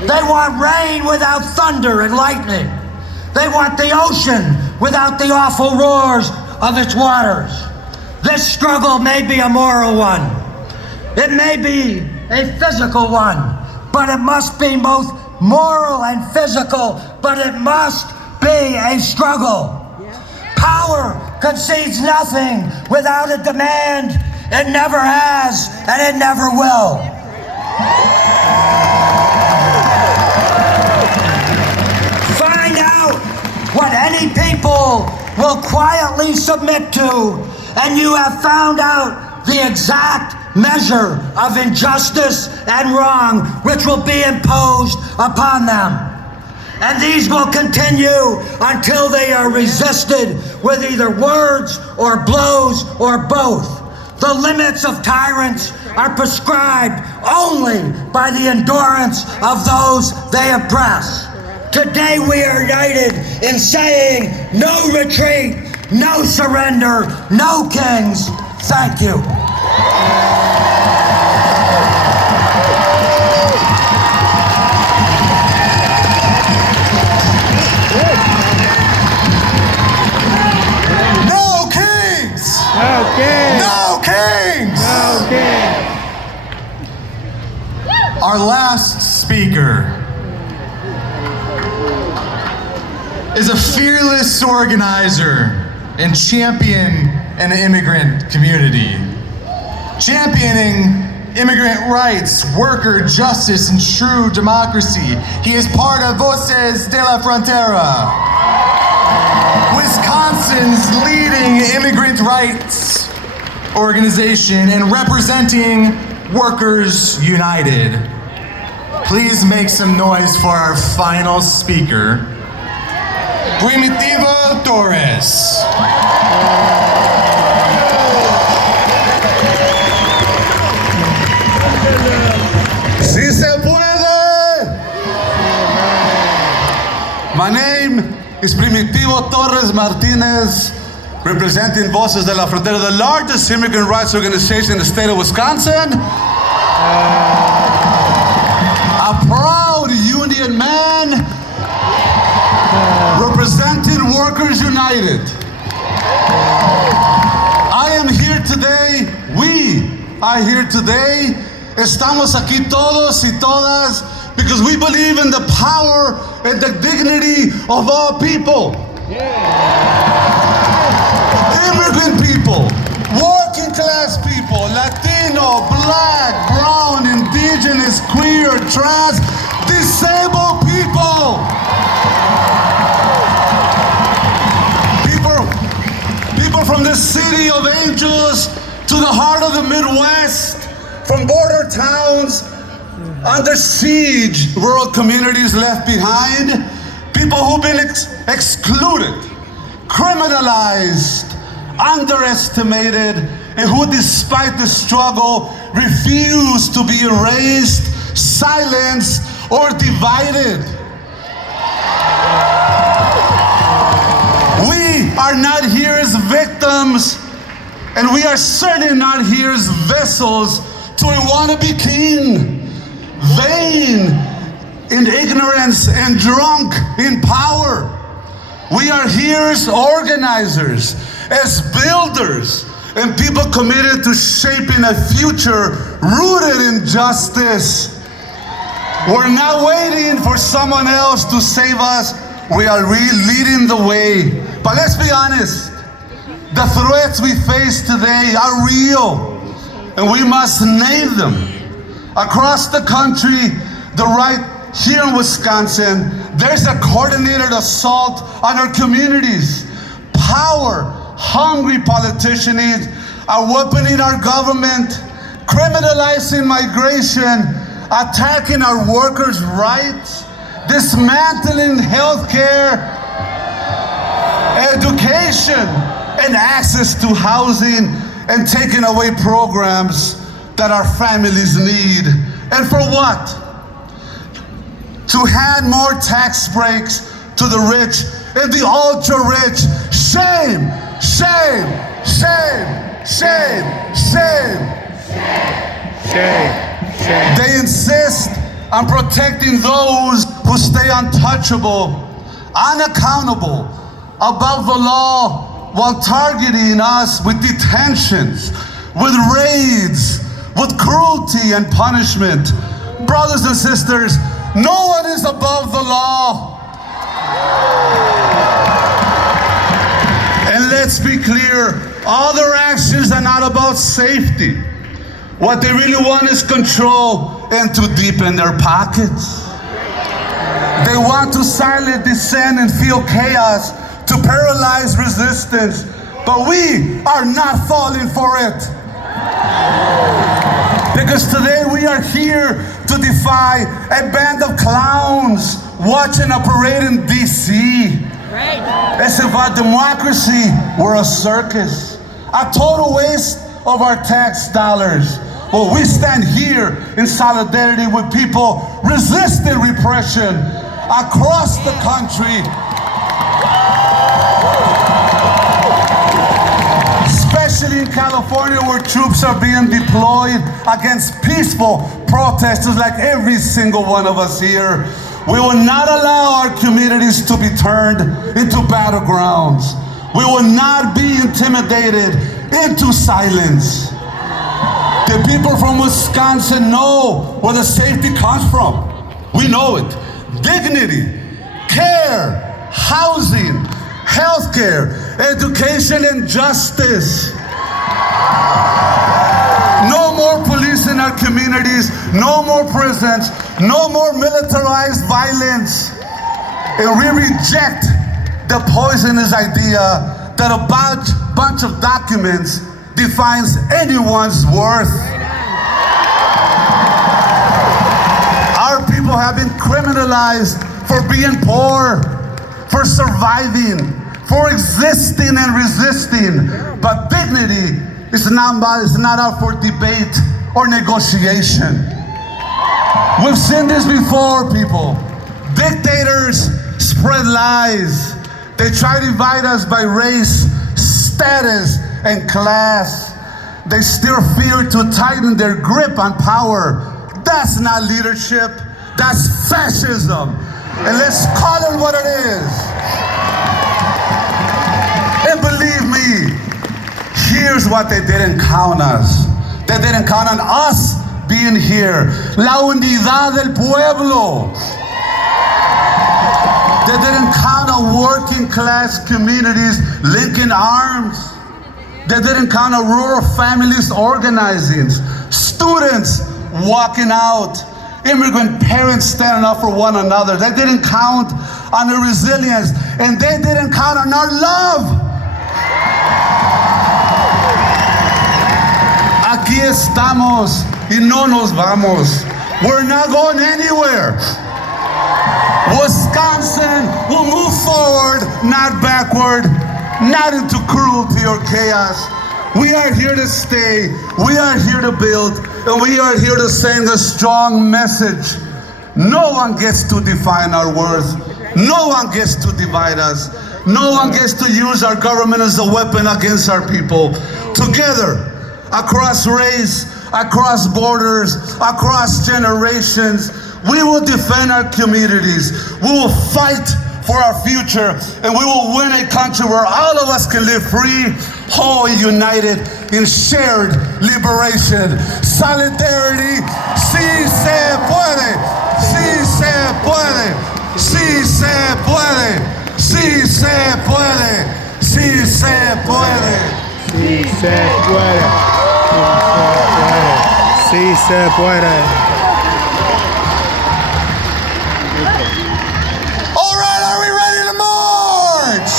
They want rain without thunder and lightning. They want the ocean without the awful roars of its waters. This struggle may be a moral one. It may be a physical one, but it must be both moral and physical, but it must be a struggle. Power concedes nothing without a demand. It never has, and it never will. Find out what any people will quietly submit to, and you have found out the exact measure of injustice and wrong which will be imposed upon them. And these will continue until they are resisted with either words or blows or both. The limits of tyrants are prescribed only by the endurance of those they oppress. Today we are united in saying no retreat, no surrender, no kings. Thank you. No kings! No kings! No kings! No kings! Our last speaker is a fearless organizer and champion in the immigrant community. Championing immigrant rights, worker justice, and true democracy. He is part of Voces de la Frontera, Wisconsin's leading immigrant rights organization and representing Workers United. Please make some noise for our final speaker, Primitivo Torres. ¡Sí se puede! My name is Primitivo Torres Martinez, representing Voces de la Frontera, the largest immigrant rights organization in the state of Wisconsin. A proud union man representing Workers United. I am here today, we are here today, estamos aquí todos y todas because we believe in the power and the dignity of all people. Immigrant people, working class people, Latino, black, brown, indigenous, queer, trans, disabled people. People from the city of angels to the heart of the Midwest, from border towns under siege, rural communities left behind, people who've been excluded, criminalized, underestimated, and who, despite the struggle, refuse to be erased, silenced, or divided. We are not here as victims, and we are certainly not here as vessels to a wannabe king, vain in ignorance and drunk in power. We are here as organizers, as builders, and people committed to shaping a future rooted in justice. We're not waiting for someone else to save us. We are leading the way. But let's be honest, the threats we face today are real, and we must name them. Across the country, right here in Wisconsin, there's a coordinated assault on our communities. Power-hungry politicians are weaponing our government, criminalizing migration, attacking our workers' rights, dismantling healthcare, education, and access to housing, and taking away programs that our families need. And for what? To hand more tax breaks to the rich and the ultra-rich. Shame, shame, shame, shame, shame. Shame, shame. They insist on protecting those who stay untouchable, unaccountable, above the law, while targeting us with detentions, with raids, with cruelty and punishment. Brothers and sisters, no one is above the law. And let's be clear, all their actions are not about safety. What they really want is control and to deepen their pockets. They want to silence dissent and fuel chaos, to paralyze resistance, but we are not falling for it. Because today we are here to defy a band of clowns watching a parade in DC. As if our democracy were a circus, a total waste of our tax dollars. Well, we stand here in solidarity with people resisting repression across the country, especially in California, where troops are being deployed against peaceful protesters like every single one of us here. We will not allow our communities to be turned into battlegrounds. We will not be intimidated into silence. The people from Wisconsin know where the safety comes from. We know it. Dignity, care, housing, healthcare, education, and justice. No more police in our communities, no more prisons, no more militarized violence. And we reject the poisonous idea that a bunch of documents defines anyone's worth. Our people have been criminalized for being poor, for surviving, for existing and resisting. But dignity is not out for debate or negotiation. We've seen this before, people. Dictators spread lies. They try to divide us by race, status, and class. They still fear to tighten their grip on power. That's not leadership, that's fascism. And let's call it what it is. And believe me, here's what they didn't count us. They didn't count on us being here. La unidad del pueblo. They didn't count on working class communities linking arms. They didn't count on rural families organizing, students walking out, immigrant parents standing up for one another. They didn't count on the resilience, and they didn't count on our love. Aquí estamos y no nos vamos. We're not going anywhere. Wisconsin will move forward, not backward, not into cruelty or chaos. We are here to stay, we are here to build, and we are here to send a strong message. No one gets to define our worth. No one gets to divide us. No one gets to use our government as a weapon against our people. Together, across race, across borders, across generations, we will defend our communities. We will fight for our future, and we will win a country where all of us can live free, whole, united in shared liberation. Solidarity, sí se puede, sí se puede, sí se puede, sí se puede, sí se puede. Sí se puede, sí se puede. All right, are we ready to march?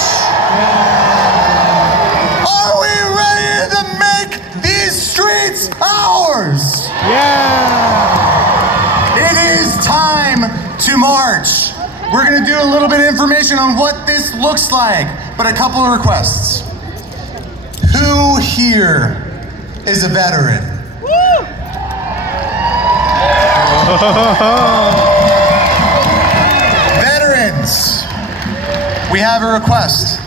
Are we ready to make these streets ours? Yeah! It is time to march. We're gonna do a little bit of information on what this looks like, but a couple of requests. Who here is a veteran? Veterans, we have a request.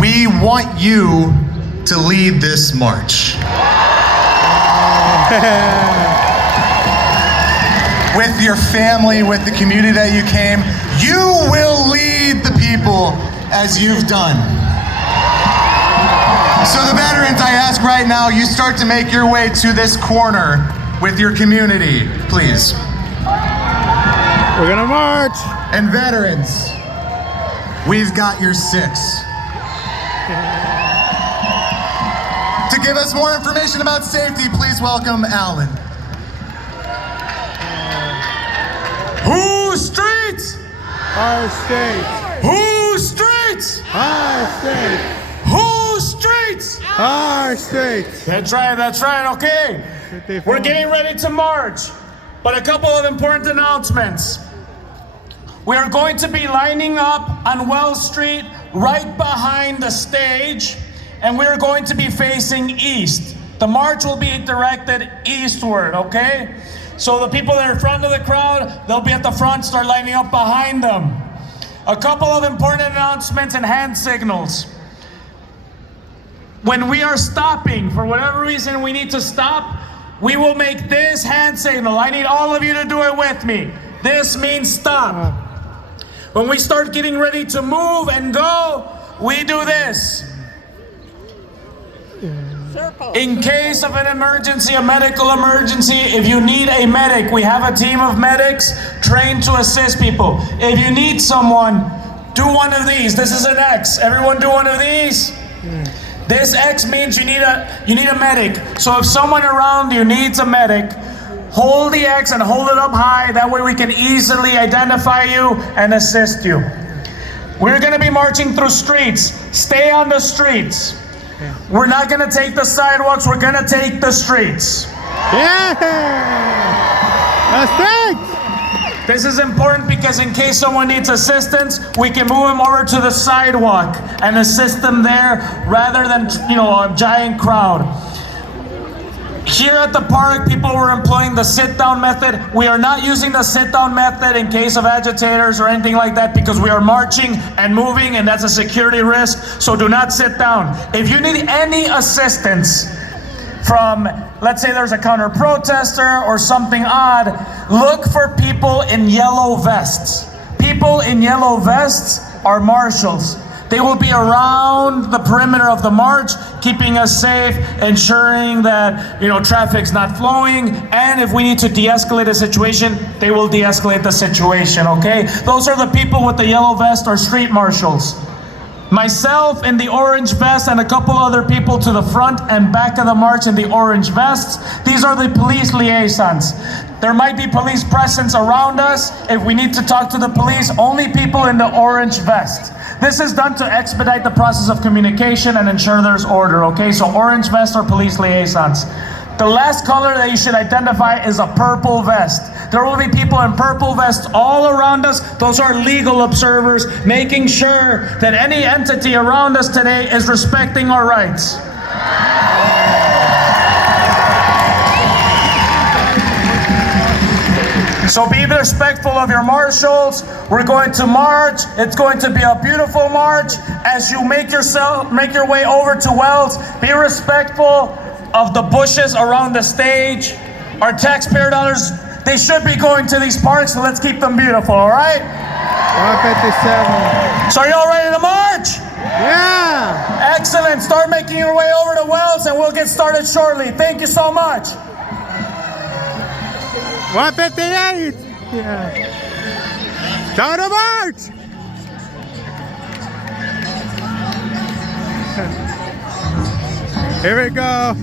We want you to lead this march. With your family, with the community that you came, you will lead the people as you've done. So the veterans, I ask right now, you start to make your way to this corner with your community, please. We're gonna march. And veterans, we've got your 6. To give us more information about safety, please welcome Alan. Whose streets? Our state. Whose streets? Our state. Whose streets? Our state. That's right, okay. We're getting ready to march, but a couple of important announcements. We are going to be lining up on Wells Street right behind the stage, and we're going to be facing east. The march will be directed eastward, okay? So the people that are in front of the crowd, they'll be at the front, start lining up behind them. A couple of important announcements and hand signals. When we are stopping, for whatever reason we need to stop, we will make this hand signal. I need all of you to do it with me. This means stop. When we start getting ready to move and go, we do this. In case of an emergency, a medical emergency, if you need a medic, we have a team of medics trained to assist people. If you need someone, do one of these. This is an X. Everyone do one of these. This X means you need a medic. So if someone around you needs a medic, hold the X and hold it up high. That way we can easily identify you and assist you. We're gonna be marching through streets. Stay on the streets. We're not gonna take the sidewalks, we're gonna take the streets. Yeah! That's right! This is important because in case someone needs assistance, we can move them over to the sidewalk and assist them there rather than, a giant crowd. Here at the park, people were employing the sit-down method. We are not using the sit-down method in case of agitators or anything like that because we are marching and moving, and that's a security risk, so do not sit down. If you need any assistance from, let's say there's a counter-protester or something odd, look for people in yellow vests. People in yellow vests are marshals. They will be around the perimeter of the march, keeping us safe, ensuring that, traffic's not flowing, and if we need to de-escalate a situation, they will de-escalate the situation, okay? Those are the people with the yellow vest or street marshals. Myself in the orange vest and a couple other people to the front and back of the march in the orange vests. These are the police liaisons. There might be police presence around us. If we need to talk to the police, only people in the orange vest. This is done to expedite the process of communication and ensure there's order, okay? So orange vest or police liaisons. The last color that you should identify is a purple vest. There will be people in purple vests all around us. Those are legal observers, making sure that any entity around us today is respecting our rights. So be respectful of your marshals. We're going to march. It's going to be a beautiful march. As you make your way over to Wells, be respectful of the bushes around the stage. Our taxpayer dollars, they should be going to these parks, so let's keep them beautiful, all right? 157. So are y'all ready to march? Yeah. Excellent. Start making your way over to Wells and we'll get started shortly. Thank you so much. 158. Yeah. Start the march. Here we go.